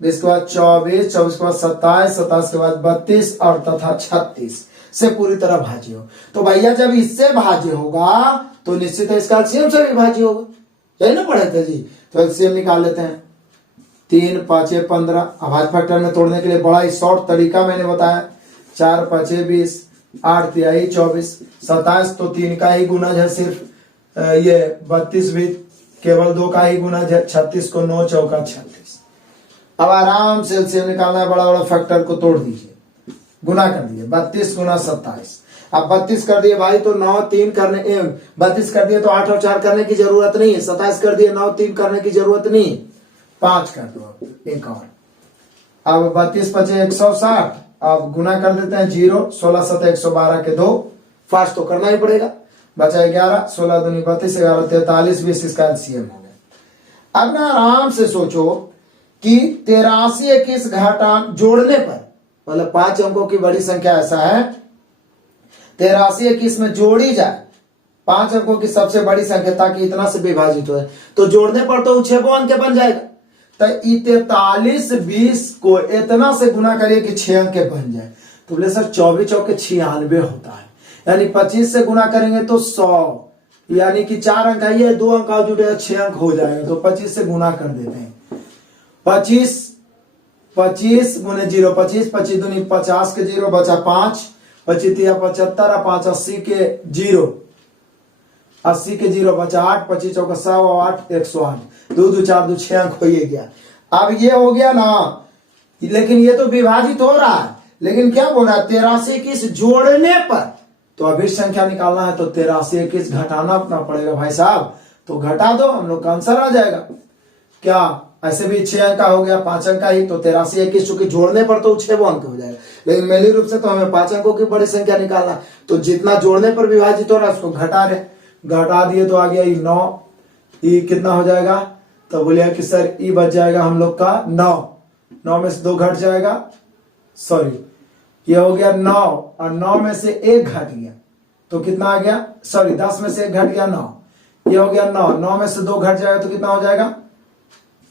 20 के बाद 24 24 के बाद 27 27 के बाद 32 और तथा 36 से पूरी तरह भाज्य हो। तो भैया जब इससे भाज्य होगा तो निश्चित है इसका एलसीएम से भी भाज्य होगा। यही ना पढ़े थे जी। तो एलसीएम निकाल लेते हैं। 3 5 15। अभाज्य फैक्टर में तोड़ने के लिए बड़ा ही शॉर्ट तरीका मैंने बताया। 4 5 20 8 3 24 27 तो 3 का ही गुना है सिर्फ। ये 32 भी केवल 2 का ही गुना है। 36 को 9 चौका 36। अब आराम से एलसीएम निकालना है। बड़ा बड़ा फैक्टर को तोड़ दीजिए, गुना कर दिए। 32 गुना 27। अब 32 कर दिए भाई तो 9 3 करने 32 कर दिए तो 8 और 4 करने की जरूरत नहीं है। 27 कर दिए 9 3 करने की जरूरत नहीं है। 5 कर दो एक और। अब 32 5 160। अब गुना कर देते हैं 0 16 7 112 के 2। फास्ट तो करना ही पड़ेगा। बचा 11 16 दूनी 32 11 43 20 इसका एलसीएम हो गया। अब ना आराम से सोचो कि 83 21 घटा जोड़ने पर, मतलब 5 अंकों की बड़ी संख्या ऐसा है 83 21 में जोड़ी जाए 5 अंकों की सबसे बड़ी संख्या, ताकि इतना से विभाजित हो, तो जोड़ने पर तो 6 अंक के बन जाएगा। तो 43 20 को इतना से गुना करिए कि 6 अंक के बन जाए। तो बोले सर 24 चौके 96 होता है, यानी 25 से गुना करेंगे तो 100, यानी कि 4 अंक है, 2 अंक और जुड़ेगा 6 अंक हो जाएगा। तो 25 से गुना कर देते हैं। 25 25 गुने 0 25 25 दूनी 50 के 0 बचा 5 25 या 75 और 5 80 के 0 80 के 0 बचा 8 25 चौका 100 8 108 2 2 4 2 6 अंक हो गया। अब ये हो गया ना, लेकिन ये तो विभाजित हो रहा है। लेकिन क्या बोल रहा है 83 21 जोड़ने पर, तो अभी संख्या निकालना है तो 83 21 घटाना अपना पड़ेगा भाई साहब। तो घटा दो, हम लोग का आंसर आ जाएगा। क्या ऐसे भी 6 अंक का हो गया, 5 अंक का ही, तो 83 21 चूंकि जोड़ने पर तो 6 अंक हो जाएगा। लेकिन मेनली रूप से तो हमें 5 अंकों की बड़ी संख्या निकालना, तो जितना जोड़ने पर विभाजित हो रहा है उसको घटा रहे, घटा दिए तो आ गया 9। ई कितना हो जाएगा, तो बोलिए कि सर ई बच जाएगा हम लोग का 9 में से 2 घट जाएगा, सॉरी ये हो गया 9 और 9 में से 1 घट गया तो कितना आ गया, सॉरी 10 में से 1 घट गया 9, ये हो गया 9 में से 2 घट जाएगा तो कितना हो जाएगा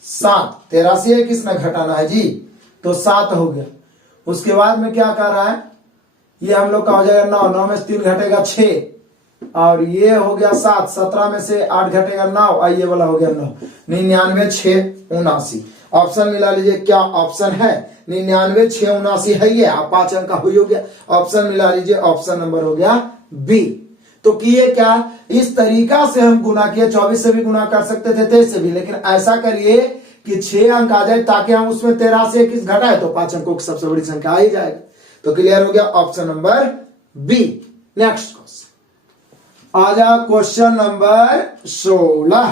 7। 83 21 में घटाना है जी, तो 7 हो गया। उसके बाद में क्या कर रहा है, ये हम लोग का हो जाएगा 9 में से 3 घटेगा 6 और ये हो गया 7 17 में से 8 घटेगा 9 और ये वाला हो गया 9 99 6 79। ऑप्शन मिला लीजिए, क्या ऑप्शन है 99 6 79 है, ये आप 5 अंक का हो गया। ऑप्शन मिला लीजिए, ऑप्शन नंबर हो गया बी। तो किए क्या, इस तरीका से हम गुना किए, 24 से भी गुना कर सकते थे 23 से भी, लेकिन ऐसा करिए कि 6 अंक आ जाए ताकि हम उसमें 13 से 21 घटाए तो 5 अंकों की सबसे बड़ी संख्या आ ही जाएगा। तो क्लियर हो गया, option number B. Next question आ जा, क्वेश्चन नंबर 16।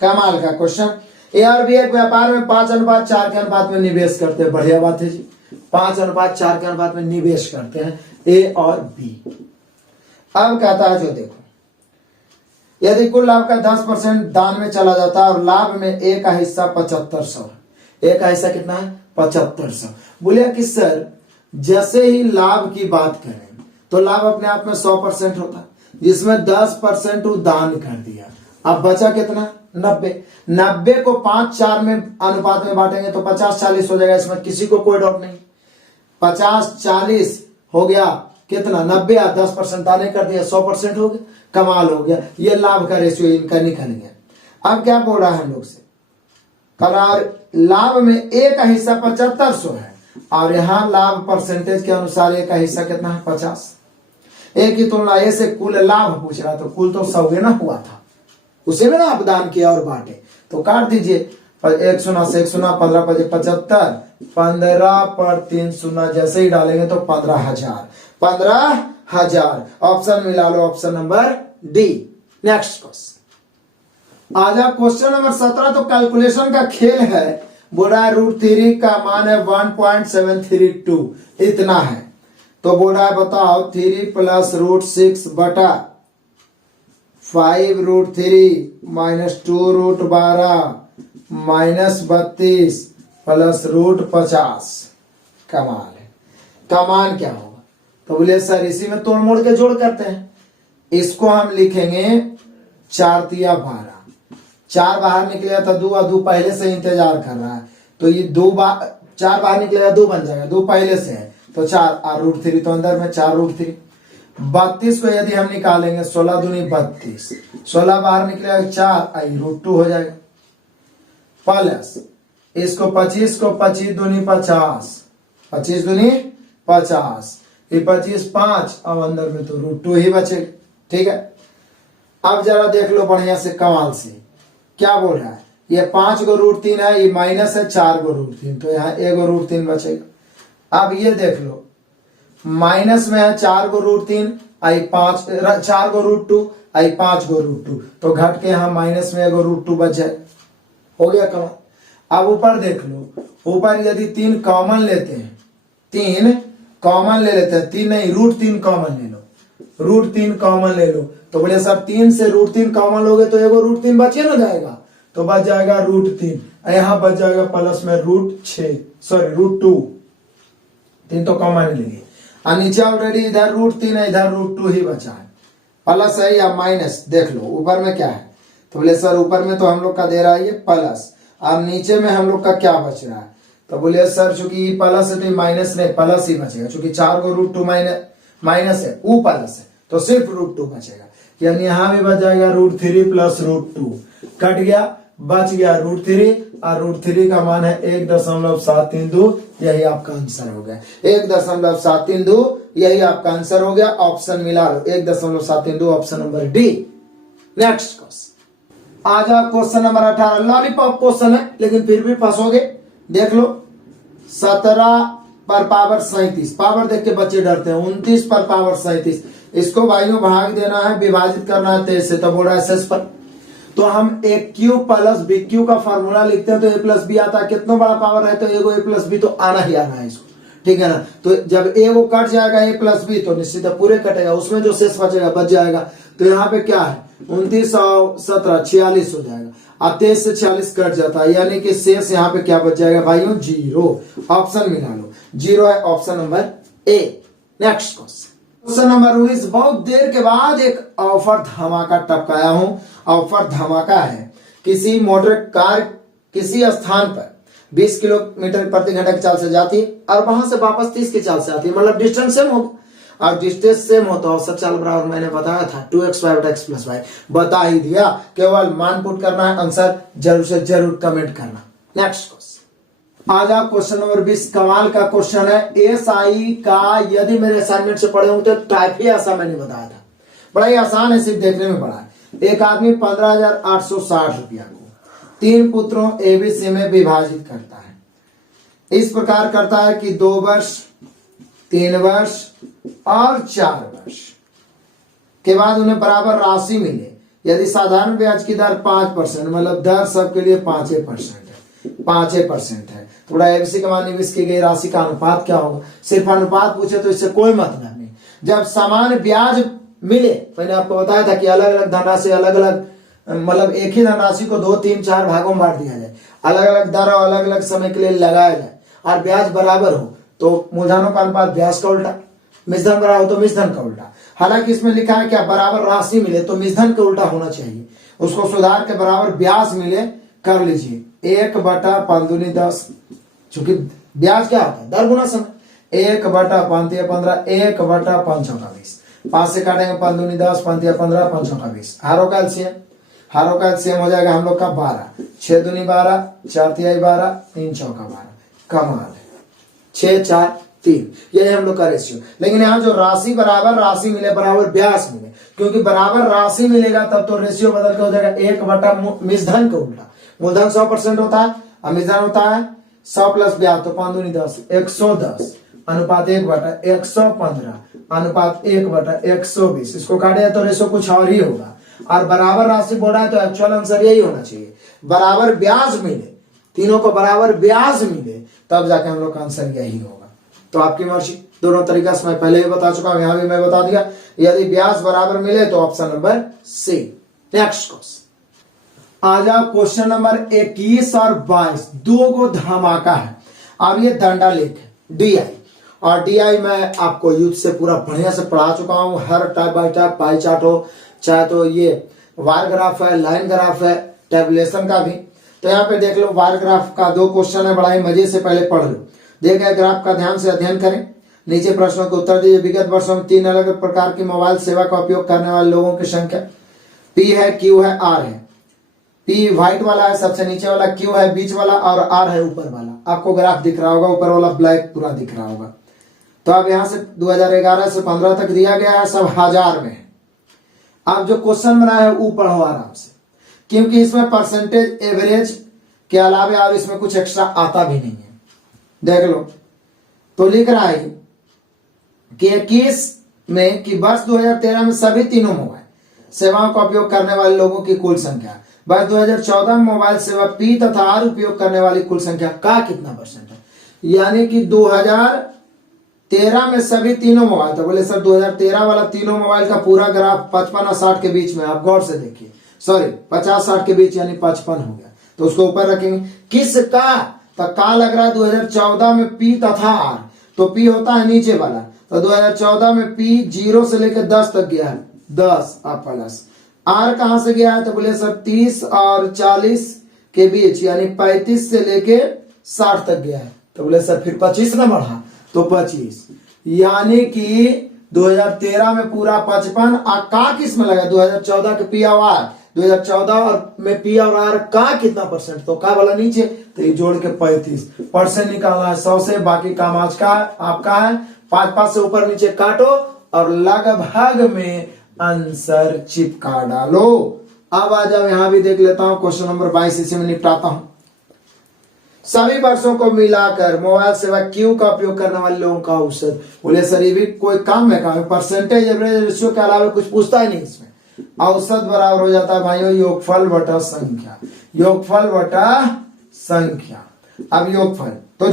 कमाल का क्वेश्चन। ए और बी एक व्यापार में 5:4 के अनुपात में निवेश करते हैं। बढ़िया बात है जी, 5:4 के अनुपात में निवेश करते हैं ए और बी। अब कहता है जो देखो, यदि कुल लाभ का 10% दान में चला जाता है और लाभ में ए का हिस्सा 7500, ए का हिस्सा कितना है 7500। बोले कि सर जैसे ही लाभ की बात करें तो लाभ अपने आप में 100% होता है, जिसमें 10% वो दान कर दिया। अब बचा कितना 90 को 5:4 में अनुपात में बांटेंगे तो 50-40 हो जाएगा। इसमें किसी को कोई डाउट नहीं। 50-40 हो गया कितना 90 और 10% दाने कर दिया 100% हो गया। कमाल हो गया, ये लाभ का रेशियो इनका निकल गया। अब क्या बोल रहा है हम लोग से, करार लाभ में ए का हिस्सा 7500 है और यहां लाभ परसेंटेज के अनुसार ए का हिस्सा कितना है 50। ए की तुलना ए से कुल लाभ पूछ रहा, तो कुल तो 100 ना हुआ था, उसे में ना आप दान किया और बांटे, तो काट दीजिए 1 शून्य से 1 शून्य 15 5 75 15 पर 3 शून्य जैसे ही डालेंगे तो 15,000 ऑप्शन मिला लो, option number D. Next question आजा, क्वेश्चन नंबर 17। तो कैलकुलेशन का खेल है, बोल रहा है √3 का मान है 1.732 इतना है। तो बोल रहा है बताओ 3 + √6 बटा 5√3 माइनस 2√12 माइनस 32 प्लस √50। कमाल है। कमान क्या होगा? तो बोले सर इसी में तोड़ मोड़ के जोड़ करते हैं। इसको हम लिखेंगे 4 तिया 12। 4 बाहर निकलेगा तो 2 और 2 पहले से इंतजार कर रहा है, तो ये 4 बाहर निकलेगा 2 बन जाएगा, 2 पहले से है तो 4 और √3 तो अंदर में 4√3। 32 को यदि हम निकालेंगे 16 दूनी 32, 16 बाहर निकलेगा 4 आई √2 हो जाएगा। प्लस इसको 25 को 25 दूनी 50, 25 दूनी 50, ये 25 5 अब अंदर में तो √2 ही बचेगा। ठीक है, अब जरा देख लो बढ़िया से कमाल से क्या बोल रहा है। ये 5 को √3 है, ये माइनस है 4 को √3, तो यहाँ 1 को √3 बचेगा। अब ये देख लो माइनस में है 4 को √3 आई 5, 4 को √2 आई 5 को √2, तो घट के यहाँ माइनस में 1 को √2 बच जाए। हो गया कमाल। अब ऊपर देख लो, ऊपर यदि 3 कॉमन लेते हैं, 3 कॉमन ले लेते हैं, 3 नहीं √3 कॉमन ले लो, √3 कॉमन ले लो, तो बोले सर 3 से √3 कॉमन लोगे तो 1 √3 बचे ना जाएगा, तो बच जाएगा √3, यहाँ बच जाएगा प्लस में √2, 3 तो कॉमन ले लिए, और नीचे ऑलरेडी इधर √3 है, इधर √2 ही बचा है। प्लस है या माइनस देख लो ऊपर में क्या है, तो बोले सर ऊपर में तो हम लोग का दे रहा है ये प्लस, और नीचे में हम लोग का क्या बच रहा है, तो बोले सर चूंकि प्लस है तो माइनस नहीं प्लस ही बचेगा, चूंकि 4 को √2 माइनस है, वो प्लस है तो सिर्फ √2 बचेगा, यानी यहाँ भी बच जाएगा √3 प्लस √2, कट गया बच गया √3, और √3 का मान है 1.732, यही आपका आंसर हो गया। 1.732 यही आपका आंसर हो गया। ऑप्शन मिला लो 1.732, option number D. Next question आ जाओ, क्वेश्चन नंबर 18 लॉलीपॉप क्वेश्चन है लेकिन फिर भी फंसोगे। देख लो 17 पर पावर 37, पावर देख के बच्चे डरते हैं, 29 पर पावर 37, इसको भाइयों भाग देना है, विभाजित करना है 23 से, तो बोल रहा है एस पर, तो हम AQ प्लस BQ का फॉर्मूला लिखते हैं तो A प्लस B आता है। कितना बड़ा पावर है तो एगो A प्लस B तो आना ही आना है इसको, ठीक है ना। तो जब A वो कट जाएगा A प्लस B तो निश्चित पूरे कटेगा, उसमें जो शेष बचेगा बच जाएगा। तो यहाँ पे क्या है 29 और 17 46 हो जाएगा, और 23 से 46 कट जाता है, यानी कि शेष यहाँ पे क्या बच जाएगा भाइयों 0। ऑप्शन मिला लो 0 है option number A. Next question number 19, बहुत देर के बाद एक ऑफर धमाका टपकाया हूं। ऑफर धमाका है, किसी मोटर कार किसी स्थान पर 20 किलोमीटर प्रति घंटा की चाल से जाती है और वहां से वापस 30 की चाल से आती है, मतलब डिस्टेंस सेम होगा, और डिस्टेंस सेम हो तो औसत चाल बराबर मैंने बताया था 2x प्लस y, बता ही दिया, केवल मान पुट करना है, आंसर जरूर से जरूर कमेंट करना। नेक्स्ट क्वेश्चन आज आप क्वेश्चन नंबर 20 कमाल का क्वेश्चन है। एसआई का यदि मेरे असाइनमेंट से पढ़े होंगे तो टाइप ही ऐसा मैंने बताया था, बड़ा ही आसान है, सिर्फ देखने में बड़ा है। एक आदमी 15,860 रुपया को 3 पुत्रों ABC में विभाजित करता है। इस प्रकार करता है कि 2 वर्ष 3 वर्ष और 4 वर्ष के बाद उन्हें बराबर राशि मिले। यदि साधारण ब्याज की दर 5%, मतलब दर सबके लिए 5% है, थोड़ा ABC का मान निवेश की गई राशि का अनुपात क्या होगा। सिर्फ अनुपात पूछे तो इससे कोई मतलब नहीं। जब समान ब्याज मिले, मैंने आपको बताया था कि अलग अलग धनराशि अलग अलग, मतलब एक ही धनराशि को 2 3 4 भागों में बांट दिया जाए, अलग अलग दर और अलग अलग समय के लिए लगाया जाए, और ब्याज बराबर हो तो मूलधनों का अनुपात ब्याज का उल्टा, मिश्रधन बराबर हो तो मिश्रधन का उल्टा। हालांकि इसमें लिखा है क्या बराबर राशि मिले तो मिश्रधन का उल्टा होना चाहिए, उसको सुधार के बराबर ब्याज मिले कर लीजिए 1/5 10, चूंकि ब्याज क्या होता है दर गुना समय, 1/5 15 1/5 चौका 20, 5 से काटेंगे 5 दूनी 10 5 15 5 चौका 20, हारो का एलसीएम हो जाएगा हम लोग का 12, 6 दूनी 12 4 तिहाई 12 3 चौका 12, कमाल है 6 4 3, यही हम लोग का रेशियो। लेकिन यहाँ जो राशि बराबर राशि मिले बराबर ब्याज मिले, क्योंकि बराबर राशि मिलेगा तब तो रेशियो बदल के हो जाएगा 1/, मिश्रधन का उल्टा, मूलधन 100% होता है और मिश्रधन होता है 100 प्लस ब्याज, तो 5 दूनी 10 110 अनुपात 1/115 अनुपात 1/120, इसको काटे तो रेशियो कुछ और ही होगा। और बराबर राशि बोल रहा है तो एक्चुअल आंसर यही होना चाहिए, बराबर ब्याज मिले, तीनों को बराबर ब्याज मिले तब जाके हम लोग का आंसर यही होगा। तो आपकी मर्जी, दोनों तरीका से मैं पहले ही बता चुका हूं, यहां भी मैं बता दिया। यदि ब्याज बराबर मिले तो option number C. Next question आ जाओ। क्वेश्चन नंबर 21 और 22 दो को धमाका है। अब ये दंडा लेख डीआई, और डीआई मैं आपको युद्ध से पूरा बढ़िया से पढ़ा चुका हूं। हर type by type pie chart हो, चाहे तो ये वार ग्राफ है, लाइन ग्राफ है, टेबुलेशन का भी। तो यहाँ पे देख लो, वार ग्राफ का दो क्वेश्चन है, बड़ा ही मजे से पहले पढ़ लो। देखिए ग्राफ का ध्यान से अध्ययन करें, नीचे प्रश्नों को उत्तर दीजिए। विगत वर्षों में 3 अलग अलग प्रकार की मोबाइल सेवा का उपयोग करने वाले लोगों की संख्या पी है, क्यू है, आर है। पी व्हाइट वाला है सबसे नीचे वाला, क्यू है बीच वाला, और आर है ऊपर वाला। आपको ग्राफ दिख रहा होगा, ऊपर वाला ब्लैक पूरा दिख रहा होगा। तो अब यहाँ से 2011 से 15 तक दिया गया है, सब हजार में है। अब जो क्वेश्चन बना है वो पढ़ो आराम से, क्योंकि इसमें परसेंटेज एवरेज के अलावे और इसमें कुछ एक्स्ट्रा आता भी नहीं है। देख लो, तो लिख रहा है कि 21 में कि वर्ष 2013 में सभी तीनों मोबाइल सेवाओं का उपयोग करने वाले लोगों की कुल संख्या, वर्ष 2014 में मोबाइल सेवा पी तथा आर उपयोग करने वाली कुल संख्या का कितना परसेंट है। यानी कि 2013 में सभी तीनों मोबाइल, तो बोले सर 2013 वाला तीनों मोबाइल का पूरा ग्राफ 55 और 60 के बीच में, आप गौर से देखिए, सॉरी 50-60 के बीच यानी 55 हो गया, तो उसको ऊपर रखेंगे। किसका, तो का लग रहा है 2014 में पी तथा आर, तो पी होता है नीचे वाला, तो 2014 में पी 0 से लेकर 10 तक गया है, 10 आप प्लस आर कहां से गया है, तो बोले सर 30 और 40 के बीच यानी 35 से लेके 60 तक गया है, तो बोले सर फिर 25 ना बढ़ा, तो 25, यानी कि 2013 में पूरा 55। का किस में लगा 2014 के पी और आर, 2014 और में पी और आर का कितना परसेंट, तो का वाला नीचे, तो ये जोड़ के 35% निकालना है 100 से। बाकी काम आज का आपका है, 5-5 से ऊपर नीचे काटो और लगभग में आंसर चिपका डालो। अब आ जाओ, यहां भी देख लेता हूं क्वेश्चन नंबर 22, इसे में निपटाता हूं। सभी वर्षों को मिलाकर मोबाइल सेवा क्यू का उपयोग करने वाले लोगों का औसत, बोले सर ये भी कोई काम है, काम परसेंटेज एवरेज रेशियो के अलावा कुछ पूछता ही नहीं इसमें। औसत बराबर हो जाता है भाइयों योगफल बटा संख्या, योगफल बटा संख्या। अब योगफल तो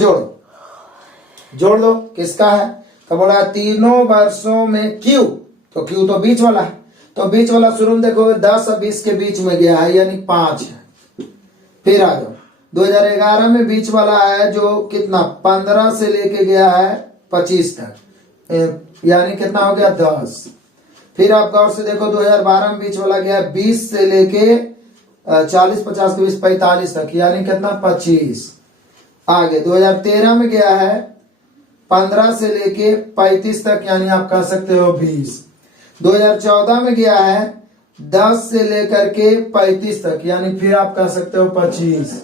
जोड़ दो किसका है, तो बोला तीनों वर्षों में क्यू, तो क्यू तो बीच वाला है, तो बीच वाला शुरू में देखो 10 और 20 के बीच में गया है यानी 5 है। फिर आ जाओ 2011 में बीच वाला है जो कितना 15 से लेके गया है 25 तक, यानी कितना हो गया 10। फिर आप गौर से देखो 2012 में बीच वाला गया 20 से लेके 40-50 के बीच 45 तक, यानी कितना 25। आगे 2013 में गया है 15 से लेके 35 तक, यानी आप कह सकते हो 20। 2014 में गया है 10 से लेकर के 35 तक, यानी फिर आप कह सकते हो 25।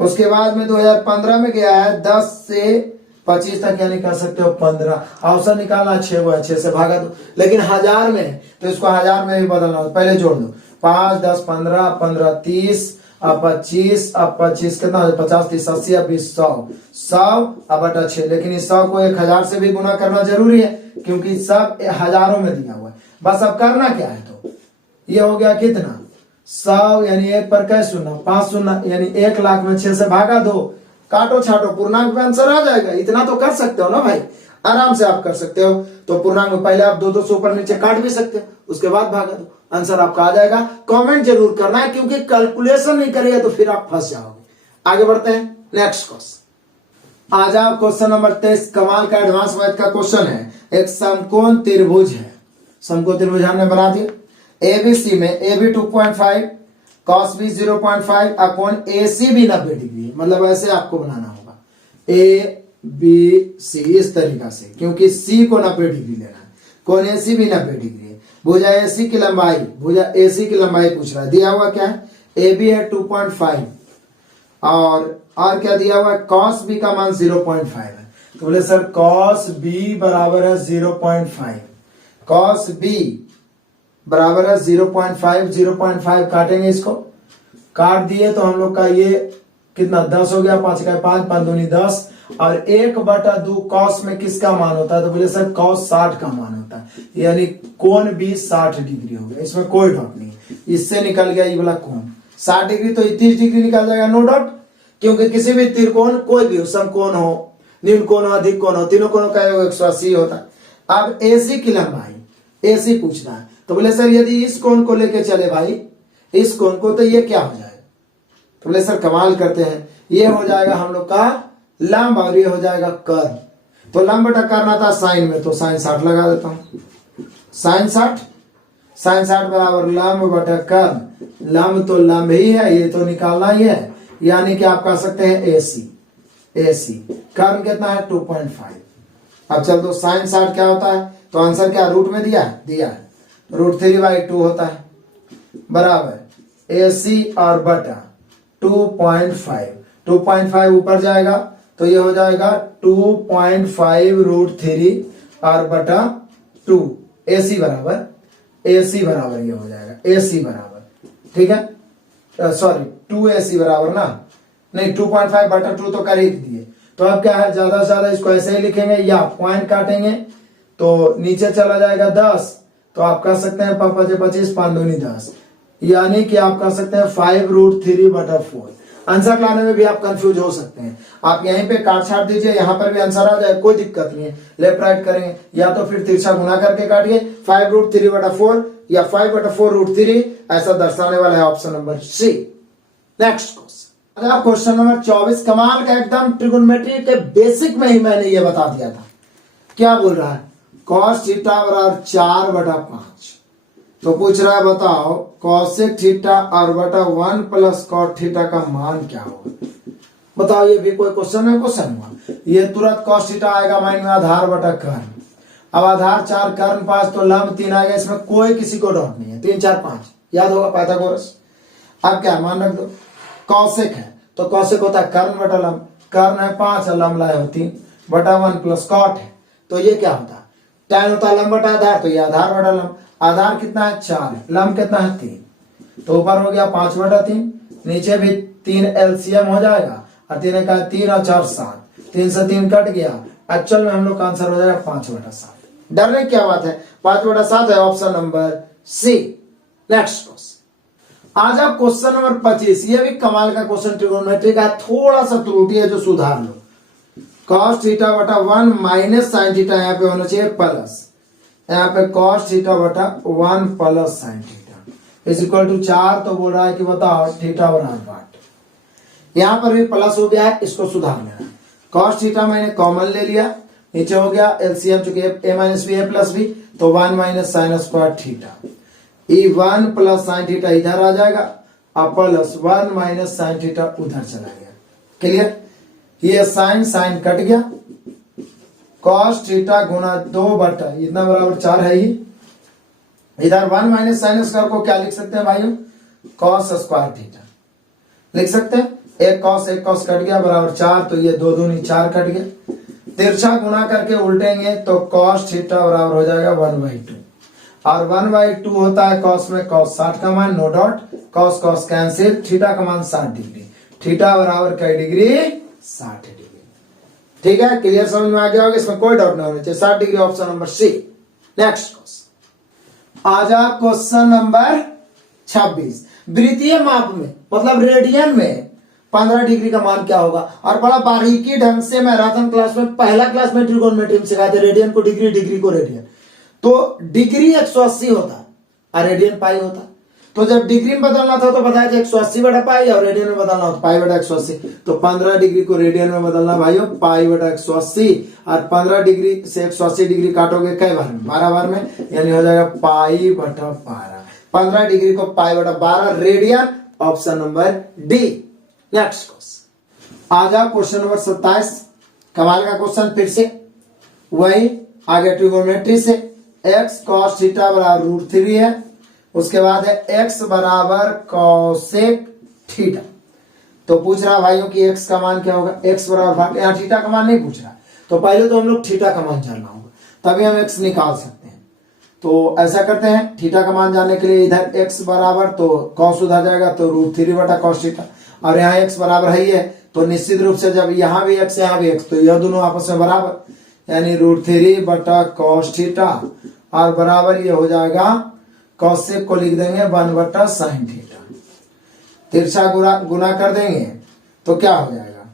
उसके बाद में 2015 में गया है 10 से 25 तक, यानी कह सकते हो 15। औसत निकालना 6 से भागा दो, लेकिन हजार में तो इसको हजार में भी बदलना हो, पहले जोड़ दो 5, 10, 15, 15, 30, अब 25, अब 25 कितना 50, 30, 80, अब 20, 100 अब बटा 6। लेकिन इस 100 को 1000 से भी गुना करना जरूरी है, क्योंकि सब हजारों में दिया हुआ है। बस अब करना क्या है, तो ये हो गया कितना 100, यानी 1 पर कैसे शून्य 5 शून्य, यानी 1 लाख में 6 से भागा दो, काटो छाटो पूर्णांक में आंसर आ जाएगा। इतना तो कर सकते हो ना भाई, आराम से आप कर सकते हो। तो पूर्णांक में पहले आप 2 से ऊपर नीचे काट भी सकते हो, उसके बाद भागा दो, आंसर आपका आ जाएगा। कमेंट जरूर करना है, क्योंकि कैलकुलेशन नहीं करिए तो फिर आप फंस जाओगे। आगे बढ़ते हैं, नेक्स्ट क्वेश्चन आ जाओ। क्वेश्चन नंबर 23 कमाल का एडवांस मैथ का क्वेश्चन है। एक समकोण त्रिभुज है, समकोण त्रिभुज हमने बना दिया। एबीसी में AB 2.5, cos B 0.5, कोण AC भी 90 डिग्री है, मतलब ऐसे आपको बनाना होगा ABC इस तरीका से, क्योंकि C को 90 डिग्री लेना है, कोण AC भी 90 डिग्री है। भुजा AC की लंबाई, भुजा AC की लंबाई पूछ रहा है, दिया हुआ क्या है AB है 2.5 और क्या दिया हुआ है cos B का मान 0.5 है। तो बोले सर cos B बराबर है 0.5, cos B बराबर है 0.5 काटेंगे, इसको काट दिए तो हम लोग का ये कितना 10 हो गया, 5 का 5, 5 दूनी 10 और 1/2 cos में किसका मान होता है, तो बोले सर cos 60 का मान होता है, यानी कोण भी 60 डिग्री हो गया, इसमें कोई डाउट नहीं है। इससे निकल गया ये वाला कोण 60 डिग्री, तो 30 डिग्री निकल जाएगा, नो डाउट, क्योंकि किसी भी त्रिकोण कोई भी हो, समकोण हो, न्यून कोण हो, अधिक कोण हो, तीनों कोणों का योग 180 होता है। अब AC की लंबाई, AC पूछना है, तो बोले सर यदि इस कोण को लेके चले भाई, इस कोण को, तो ये क्या हो जाएगा? तो बोले सर कमाल करते हैं, ये हो जाएगा हम लोग का लंब और ये हो जाएगा कर्ण। तो लंब बटा कर्ण आता है साइन में, तो साइन 60 लगा देता हूं। साइन 60 बराबर लंब बटा कर्ण। लंब तो लंब ही है, ये तो निकालना ही है, यानी कि आप कह सकते हैं AC। कर्ण कितना है? 2.5। अब चल दो, साइन 60 क्या होता है? तो आंसर क्या रूट में दिया है √3/2 होता है, बराबर AC और बटा 2.5 ऊपर जाएगा तो ये हो जाएगा 2.5 √3 और बटा 2। AC बराबर ये हो जाएगा AC बराबर, ठीक है, सॉरी 2AC बराबर ना, नहीं 2.5 बटा 2 तो कर ही दिए। तो अब क्या है, ज्यादा से ज्यादा इसको ऐसे ही लिखेंगे या पॉइंट काटेंगे तो नीचे चला जाएगा 10, तो आप कह सकते हैं 5×5 = 5 दूनी 10, यानी कि आप कह सकते हैं 5 √3/4। आंसर लाने में भी आप कंफ्यूज हो सकते हैं, आप यहीं पे काट छाट दीजिए, यहाँ पर भी आंसर आ जाए, कोई दिक्कत नहीं है, लेफ्ट राइट करेंगे या तो फिर तिरछा गुना करके काटिए, 5 √3/4 या 5/4 √3, ऐसा दर्शाने वाला है option number C. Next question, question number 24, कमाल का एकदम, ट्रिगोनोमेट्री के बेसिक में ही मैंने ये बता दिया था। क्या बोल रहा है? cos θ बराबर 4/5। तो पूछ रहा है बताओ cosec θ और बटा 1 + cot θ का मान क्या होगा? बताओ, ये भी कोई क्वेश्चन हुआ? ये तुरंत cos θ आएगा माइंड में, आधार बटा कर्ण। अब आधार 4 कर्ण 5 तो लंब 3 आएगा, इसमें कोई किसी को डाउट नहीं है, 3 4 5 याद होगा पाइथागोरस। अब क्या मान रख दो, cosec है तो cosec होता है कर्ण बटा लंब, कर्ण है 5 और लंब लाया 3 बटा 1 + cot है, तो ये क्या होता है? tan होता है लंब बटा आधार, तो ये आधार बटा लंब। आधार कितना है? 4 है, लंब कितना है? 3, तो ऊपर हो गया 5/3, नीचे भी 3 LCM हो जाएगा, और 3 का 3 और 4 7, 3 से 3 कट गया, एक्चुअल में हम लोग का आंसर हो जाएगा 5/7। डरने की क्या बात है, 5/7 है option number C. Next question, आज आप क्वेश्चन नंबर 25, ये भी कमाल का क्वेश्चन ट्रिगोनोमेट्री का, थोड़ा सा त्रुटि है जो सुधार लो। cos θ बटा 1 माइनस साइन थीटा, यहाँ पे होना चाहिए प्लस, यहाँ पे cos θ बटा 1 plus sine theta is equal to 4। तो बोल रहा है कि बताओ थीटा बराबर 8। यहाँ पर भी प्लस हो गया है, इसको सुधार लेना। cos θ मैंने कॉमन ले लिया, नीचे हो गया LCM चूंकि a - b a + b, तो 1 - sin स्क्वायर थीटा, ये 1 + sin थीटा इधर आ जाएगा और प्लस 1 - sin थीटा उधर चला गया। क्लियर? ये साइन कट गया, cos θ गुना 2 बटा इतना बराबर 4 है ही, इधर 1 - sin स्क्वायर को क्या लिख सकते हैं भाइयों? cos स्क्वायर थीटा लिख सकते हैं। एक cos कट गया बराबर 4, तो ये 2 दूनी 4 कट गया। तिरछा गुना करके उल्टेंगे तो cos θ बराबर हो जाएगा 1/2, और 1/2 होता है cos में, cos 60 का मान, no dot, cos cancel, theta का मान 60 डिग्री, थीटा बराबर कई डिग्री? 60 डिग्री। ठीक है, क्लियर, समझ में आ गया होगा, इसमें कोई डाउट नहीं होना चाहिए, 60 degree option number C. Next question, आज आप क्वेश्चन नंबर 26, वृत्तीय माप में मतलब रेडियन में 15 डिग्री का मान क्या होगा? और बड़ा बारीकी ढंग से मैराथन क्लास में, पहला क्लास में ट्रिगोनोमेट्री में सिखाते, रेडियन को डिग्री, डिग्री को रेडियन। तो डिग्री 180 होता है और रेडियन पाई होता है। तो जब डिग्री में बदलना था तो बताया था 180/पाई, और रेडियन में बदलना हो तो पाई/180। तो 15 डिग्री को रेडियन में बदलना भाइयों, पाई/180, और 15 डिग्री से 180 डिग्री काटोगे कई बार में? 12 बार में, यानी हो जाएगा पाई/12। 15 डिग्री को pi radian, option number D. Next question, आज आप क्वेश्चन नंबर 27, कमाल का क्वेश्चन, फिर से वही आगे ट्रिगोनोमेट्री से। x cos θ बराबर √3 है, उसके बाद है x बराबर cosec θ। तो पूछ रहा भाइयों कि x का मान क्या होगा? x बराबर, यहाँ थीटा का मान नहीं पूछ रहा, तो पहले तो हम लोग थीटा का मान जानना होगा, तभी हम x निकाल सकते हैं। तो ऐसा करते हैं, थीटा का मान जानने के लिए इधर x बराबर, तो cos उधर जाएगा तो √3/cos θ, और यहाँ x बराबर है ही है, तो निश्चित रूप से जब यहाँ भी x यहाँ भी x, तो यह दोनों आपस में बराबर, यानी √3/cos θ, और बराबर ये हो जाएगा cosec को लिख देंगे 1/sin θ, तिरछा गुना कर देंगे तो क्या हो जाएगा?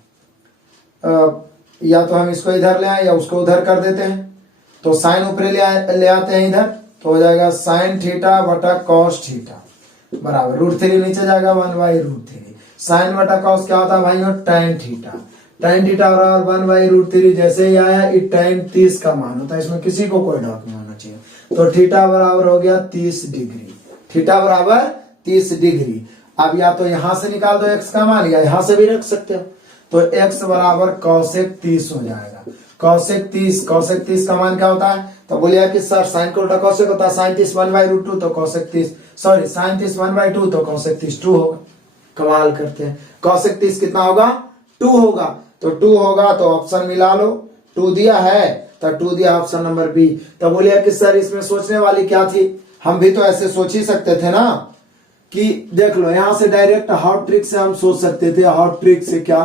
या तो हम इसको इधर ले आए या उसको उधर कर देते हैं, तो साइन ऊपर ले आते हैं इधर, तो हो जाएगा sin θ/cos θ, बराबर √3 नीचे जाएगा 1/√3। साइन बटा कॉस क्या होता है भाइयों, tan थीटा। tan थीटा बराबर 1/√3। जैसे ही आया ये tan 30 का मान होता है, इसमें किसी को कोई डाउट नहीं होना चाहिए। तो थीटा बराबर हो गया 30 डिग्री। थीटा बराबर 30 डिग्री। अब या तो यहां से निकाल दो x का मान, या यहां से भी रख सकते हो। तो x बराबर cosec 30 हो जाएगा। cosec 30 का मान क्या होता है, तो बोलिए कि सर साइन को उल्टा cosec होता है, साइन 30 1/√2 तो cosec 30, सॉरी साइन 30 1/2 तो cosec 30 2 होगा। कमाल करते हैं। cosec 30 कितना होगा, 2 होगा। तो 2 होगा तो ऑप्शन मिला लो, 2 दिया है तो 2 दिया ऑप्शन नंबर बी। तो बोलिए कि सर इसमें सोचने वाली क्या थी, हम भी तो ऐसे सोच ही सकते थे ना, कि देख लो यहां से डायरेक्ट हॉट ट्रिक से हम सोच सकते थे। हॉट ट्रिक से क्या,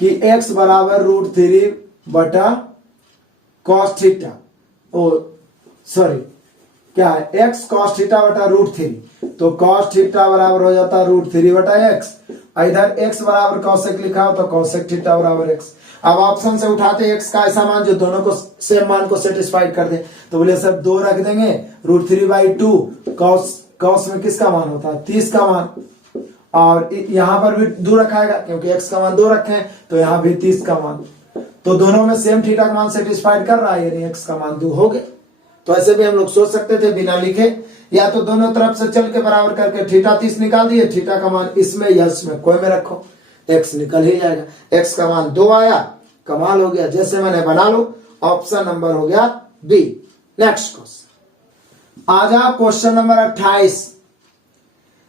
कि x बराबर √3 बटा cos थीटा, ओ सॉरी क्या है, x cos थीटा बटा √3। तो cos थीटा बराबर हो जाता है √3 बटा x। इधर x बराबर cosec लिखा हो तो cosec थीटा बराबर x। अब ऑप्शन से उठाते x का ऐसा मान जो दोनों को सेम मान को सेटिस्फाइड कर दे। तो बोले सर 2 रख देंगे, √3/2 cos में किसका मान होता है, 30 का मान। और यहां पर भी 2 रखाएगा क्योंकि x का मान 2 रखे हैं, तो यहां भी 30 का मान। तो दोनों में सेम थीटा का मान सेटिस्फाइड कर रहा है, यानी x का मान 2 हो गया। तो ऐसे भी हम लोग सोच सकते थे बिना लिखे, या तो दोनों तरफ से चल के बराबर करके थीटा 30 निकाल दिए, थीटा का मान इसमें या इसमें कोई में रखो, x निकल ही जाएगा। x का मान 2 आया, कमाल हो गया। जैसे मैंने बना लो, ऑप्शन नंबर हो गया बी। नेक्स्ट क्वेश्चन आ जाओ, क्वेश्चन नंबर 28।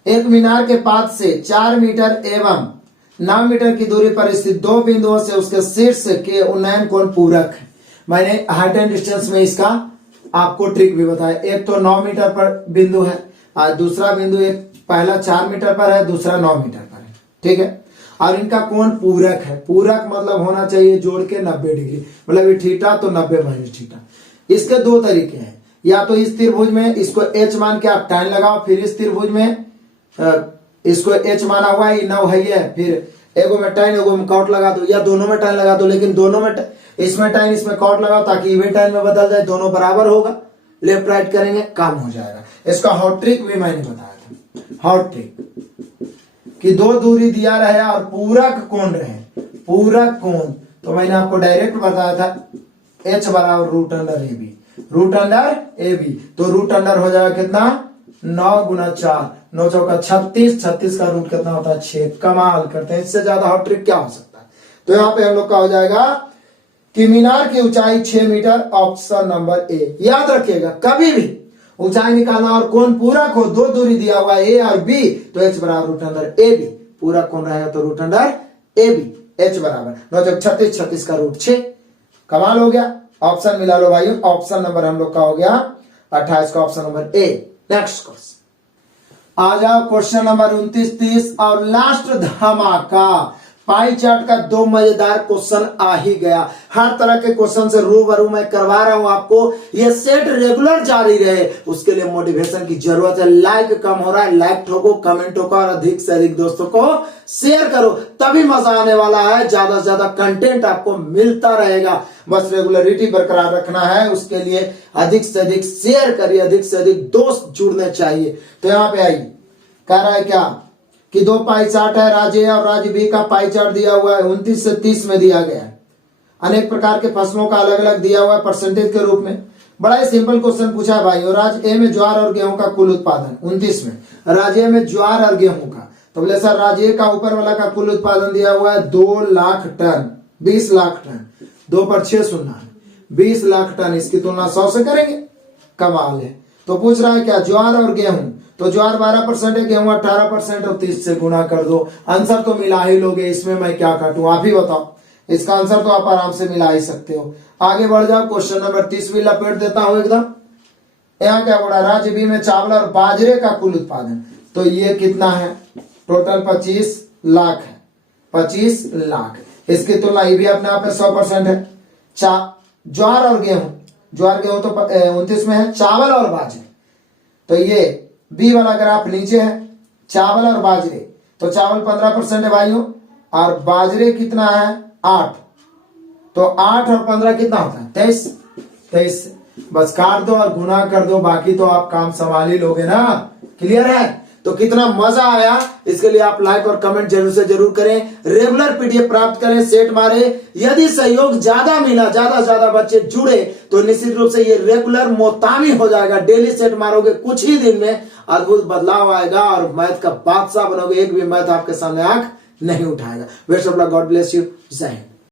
एक मीनार के पाद से 4 मीटर एवं 9 मीटर की दूरी पर स्थित 2 बिंदुओं से उसके शीर्ष के उन्नयन कोण पूरक है। मैंने हाइट एंड डिस्टेंस में इसका आपको ट्रिक भी बताया। एक तो 9 मीटर पर बिंदु है और दूसरा बिंदु, एक पहला 4 मीटर पर है, दूसरा 9 मीटर पर है, ठीक है। और इनका कोण पूरक है। पूरक मतलब होना चाहिए जोड़ के 90 डिग्री, मतलब ये थीटा तो 90 माइनस थीटा। इसके 2 तरीके हैं, या तो इस त्रिभुज में इसको h मान के आप tan लगाओ, फिर इस त्रिभुज में इसको h माना हुआ है 9 है ये, फिर एगो में tan एगो में cot लगा दो, या दोनों में tan लगा दो। लेकिन दोनों में इसमें tan इसमें cot लगाओ ताकि इवन tan में बदल जाए, दोनों बराबर होगा, लेफ्ट राइट करेंगे काम हो जाएगा। इसका हॉट ट्रिक भी मैंने बताया था। हॉट ट्रिक कि 2 दूरी दिया रहे और पूरक कोण रहे, पूरक कोण। तो मैंने आपको डायरेक्ट बताया था h बराबर √AB, √AB। तो √, हो जाएगा कितना, 9 गुना 4, 9 चौका 36, 36 का रूट कितना होता है 6। कमाल करते हैं, इससे ज्यादा हॉट ट्रिक क्या हो सकता है। तो यहाँ पे हम लोग का हो जाएगा कि मीनार की ऊंचाई 6 मीटर, ऑप्शन नंबर ए। याद रखिएगा कभी भी ऊंचाई निकालना और कोण पूरक हो, 2 दूरी दिया हुआ ए और बी, तो h बराबर √AB। पूरक कोण रहेगा तो √AB, h बराबर 9 चौक 36, 36 का रूट 6। कमाल हो गया। ऑप्शन मिला लो भाई, ऑप्शन नंबर हम लोग का हो गया 28 का option number A. Next question आ जाओ, क्वेश्चन नंबर 29, 30 और लास्ट धमाका। पाई चार्ट का 2 मजेदार क्वेश्चन आ ही गया। हर तरह के क्वेश्चन से रूबरू मैं करवा रहा हूं आपको। ये सेट रेगुलर जारी रहे, उसके लिए मोटिवेशन की जरूरत है। लाइक कम हो रहा है, लाइक ठोको, कमेंट ठोको और अधिक से अधिक दोस्तों को शेयर करो, तभी मजा आने वाला है। ज्यादा से ज्यादा कंटेंट आपको मिलता रहेगा, बस रेगुलरिटी बरकरार रखना है। उसके लिए अधिक से अधिक शेयर करिए, अधिक से अधिक दोस्त जुड़ने चाहिए। तो यहाँ पे आइए, कह रहा है क्या कि 2 पाई चार्ट है, राज्य ए और राज्य बी का पाई चार्ट दिया हुआ है, 29 से 30 में दिया गया है। अनेक प्रकार के फसलों का अलग अलग दिया हुआ है परसेंटेज के रूप में। बड़ा ही सिंपल क्वेश्चन पूछा है भाई। और राज्य ए में ज्वार और गेहूं का कुल उत्पादन 29 में, राज्य ए में ज्वार और गेहूं का, तो बोले सर राज्य ए का ऊपर वाला का कुल उत्पादन दिया हुआ है 2 लाख टन, 20 लाख टन, 2 पर 6 शून्य, 20 लाख टन। इसकी तुलना 100 से करेंगे, कमाल है। तो पूछ रहा है क्या, ज्वार और गेहूं, तो ज्वार 12% है, गेहूं 18% और 30 से गुना कर दो। आंसर तो मिला ही लोगे, इसमें मैं क्या काटूं, आप ही बताओ। इसका आंसर तो आप आराम से मिला ही सकते हो। आगे बढ़ जाओ, क्वेश्चन नंबर 30 भी लपेट देता हूं एकदम। यहाँ क्या बोला, राज्य बी में चावल और बाजरे का कुल उत्पादन, तो ये कितना है, टोटल 25 लाख है, 25 लाख। इसकी तुलना ये भी अपने आप में 100% है। ज्वार और गेहूं, ज्वार गेहूं तो 29 में है, चावल और बाजरे, तो ये बी वाला ग्राफ नीचे है, चावल और बाजरे। तो चावल 15% है भाइयों, और बाजरे कितना है 8, तो 8 और 15 कितना होता है 23, 23। बस काट दो और गुना कर दो, बाकी तो आप काम संभाल ही लोगे ना। क्लियर है। तो कितना मजा आया, इसके लिए आप लाइक और कमेंट जरूर से जरूर करें। रेगुलर पीडीएफ प्राप्त करें, सेट मारे। यदि सहयोग ज्यादा मिला, ज्यादा बच्चे जुड़े, तो निश्चित रूप से ये रेगुलर मोतामी हो जाएगा। डेली सेट मारोगे, कुछ ही दिन में अद्भुत बदलाव आएगा और मैथ का बादशाह बनोगे। एक भी मैथ आपके सामने आंख नहीं उठाएगा। Best of luck, God bless you, जय हिंद।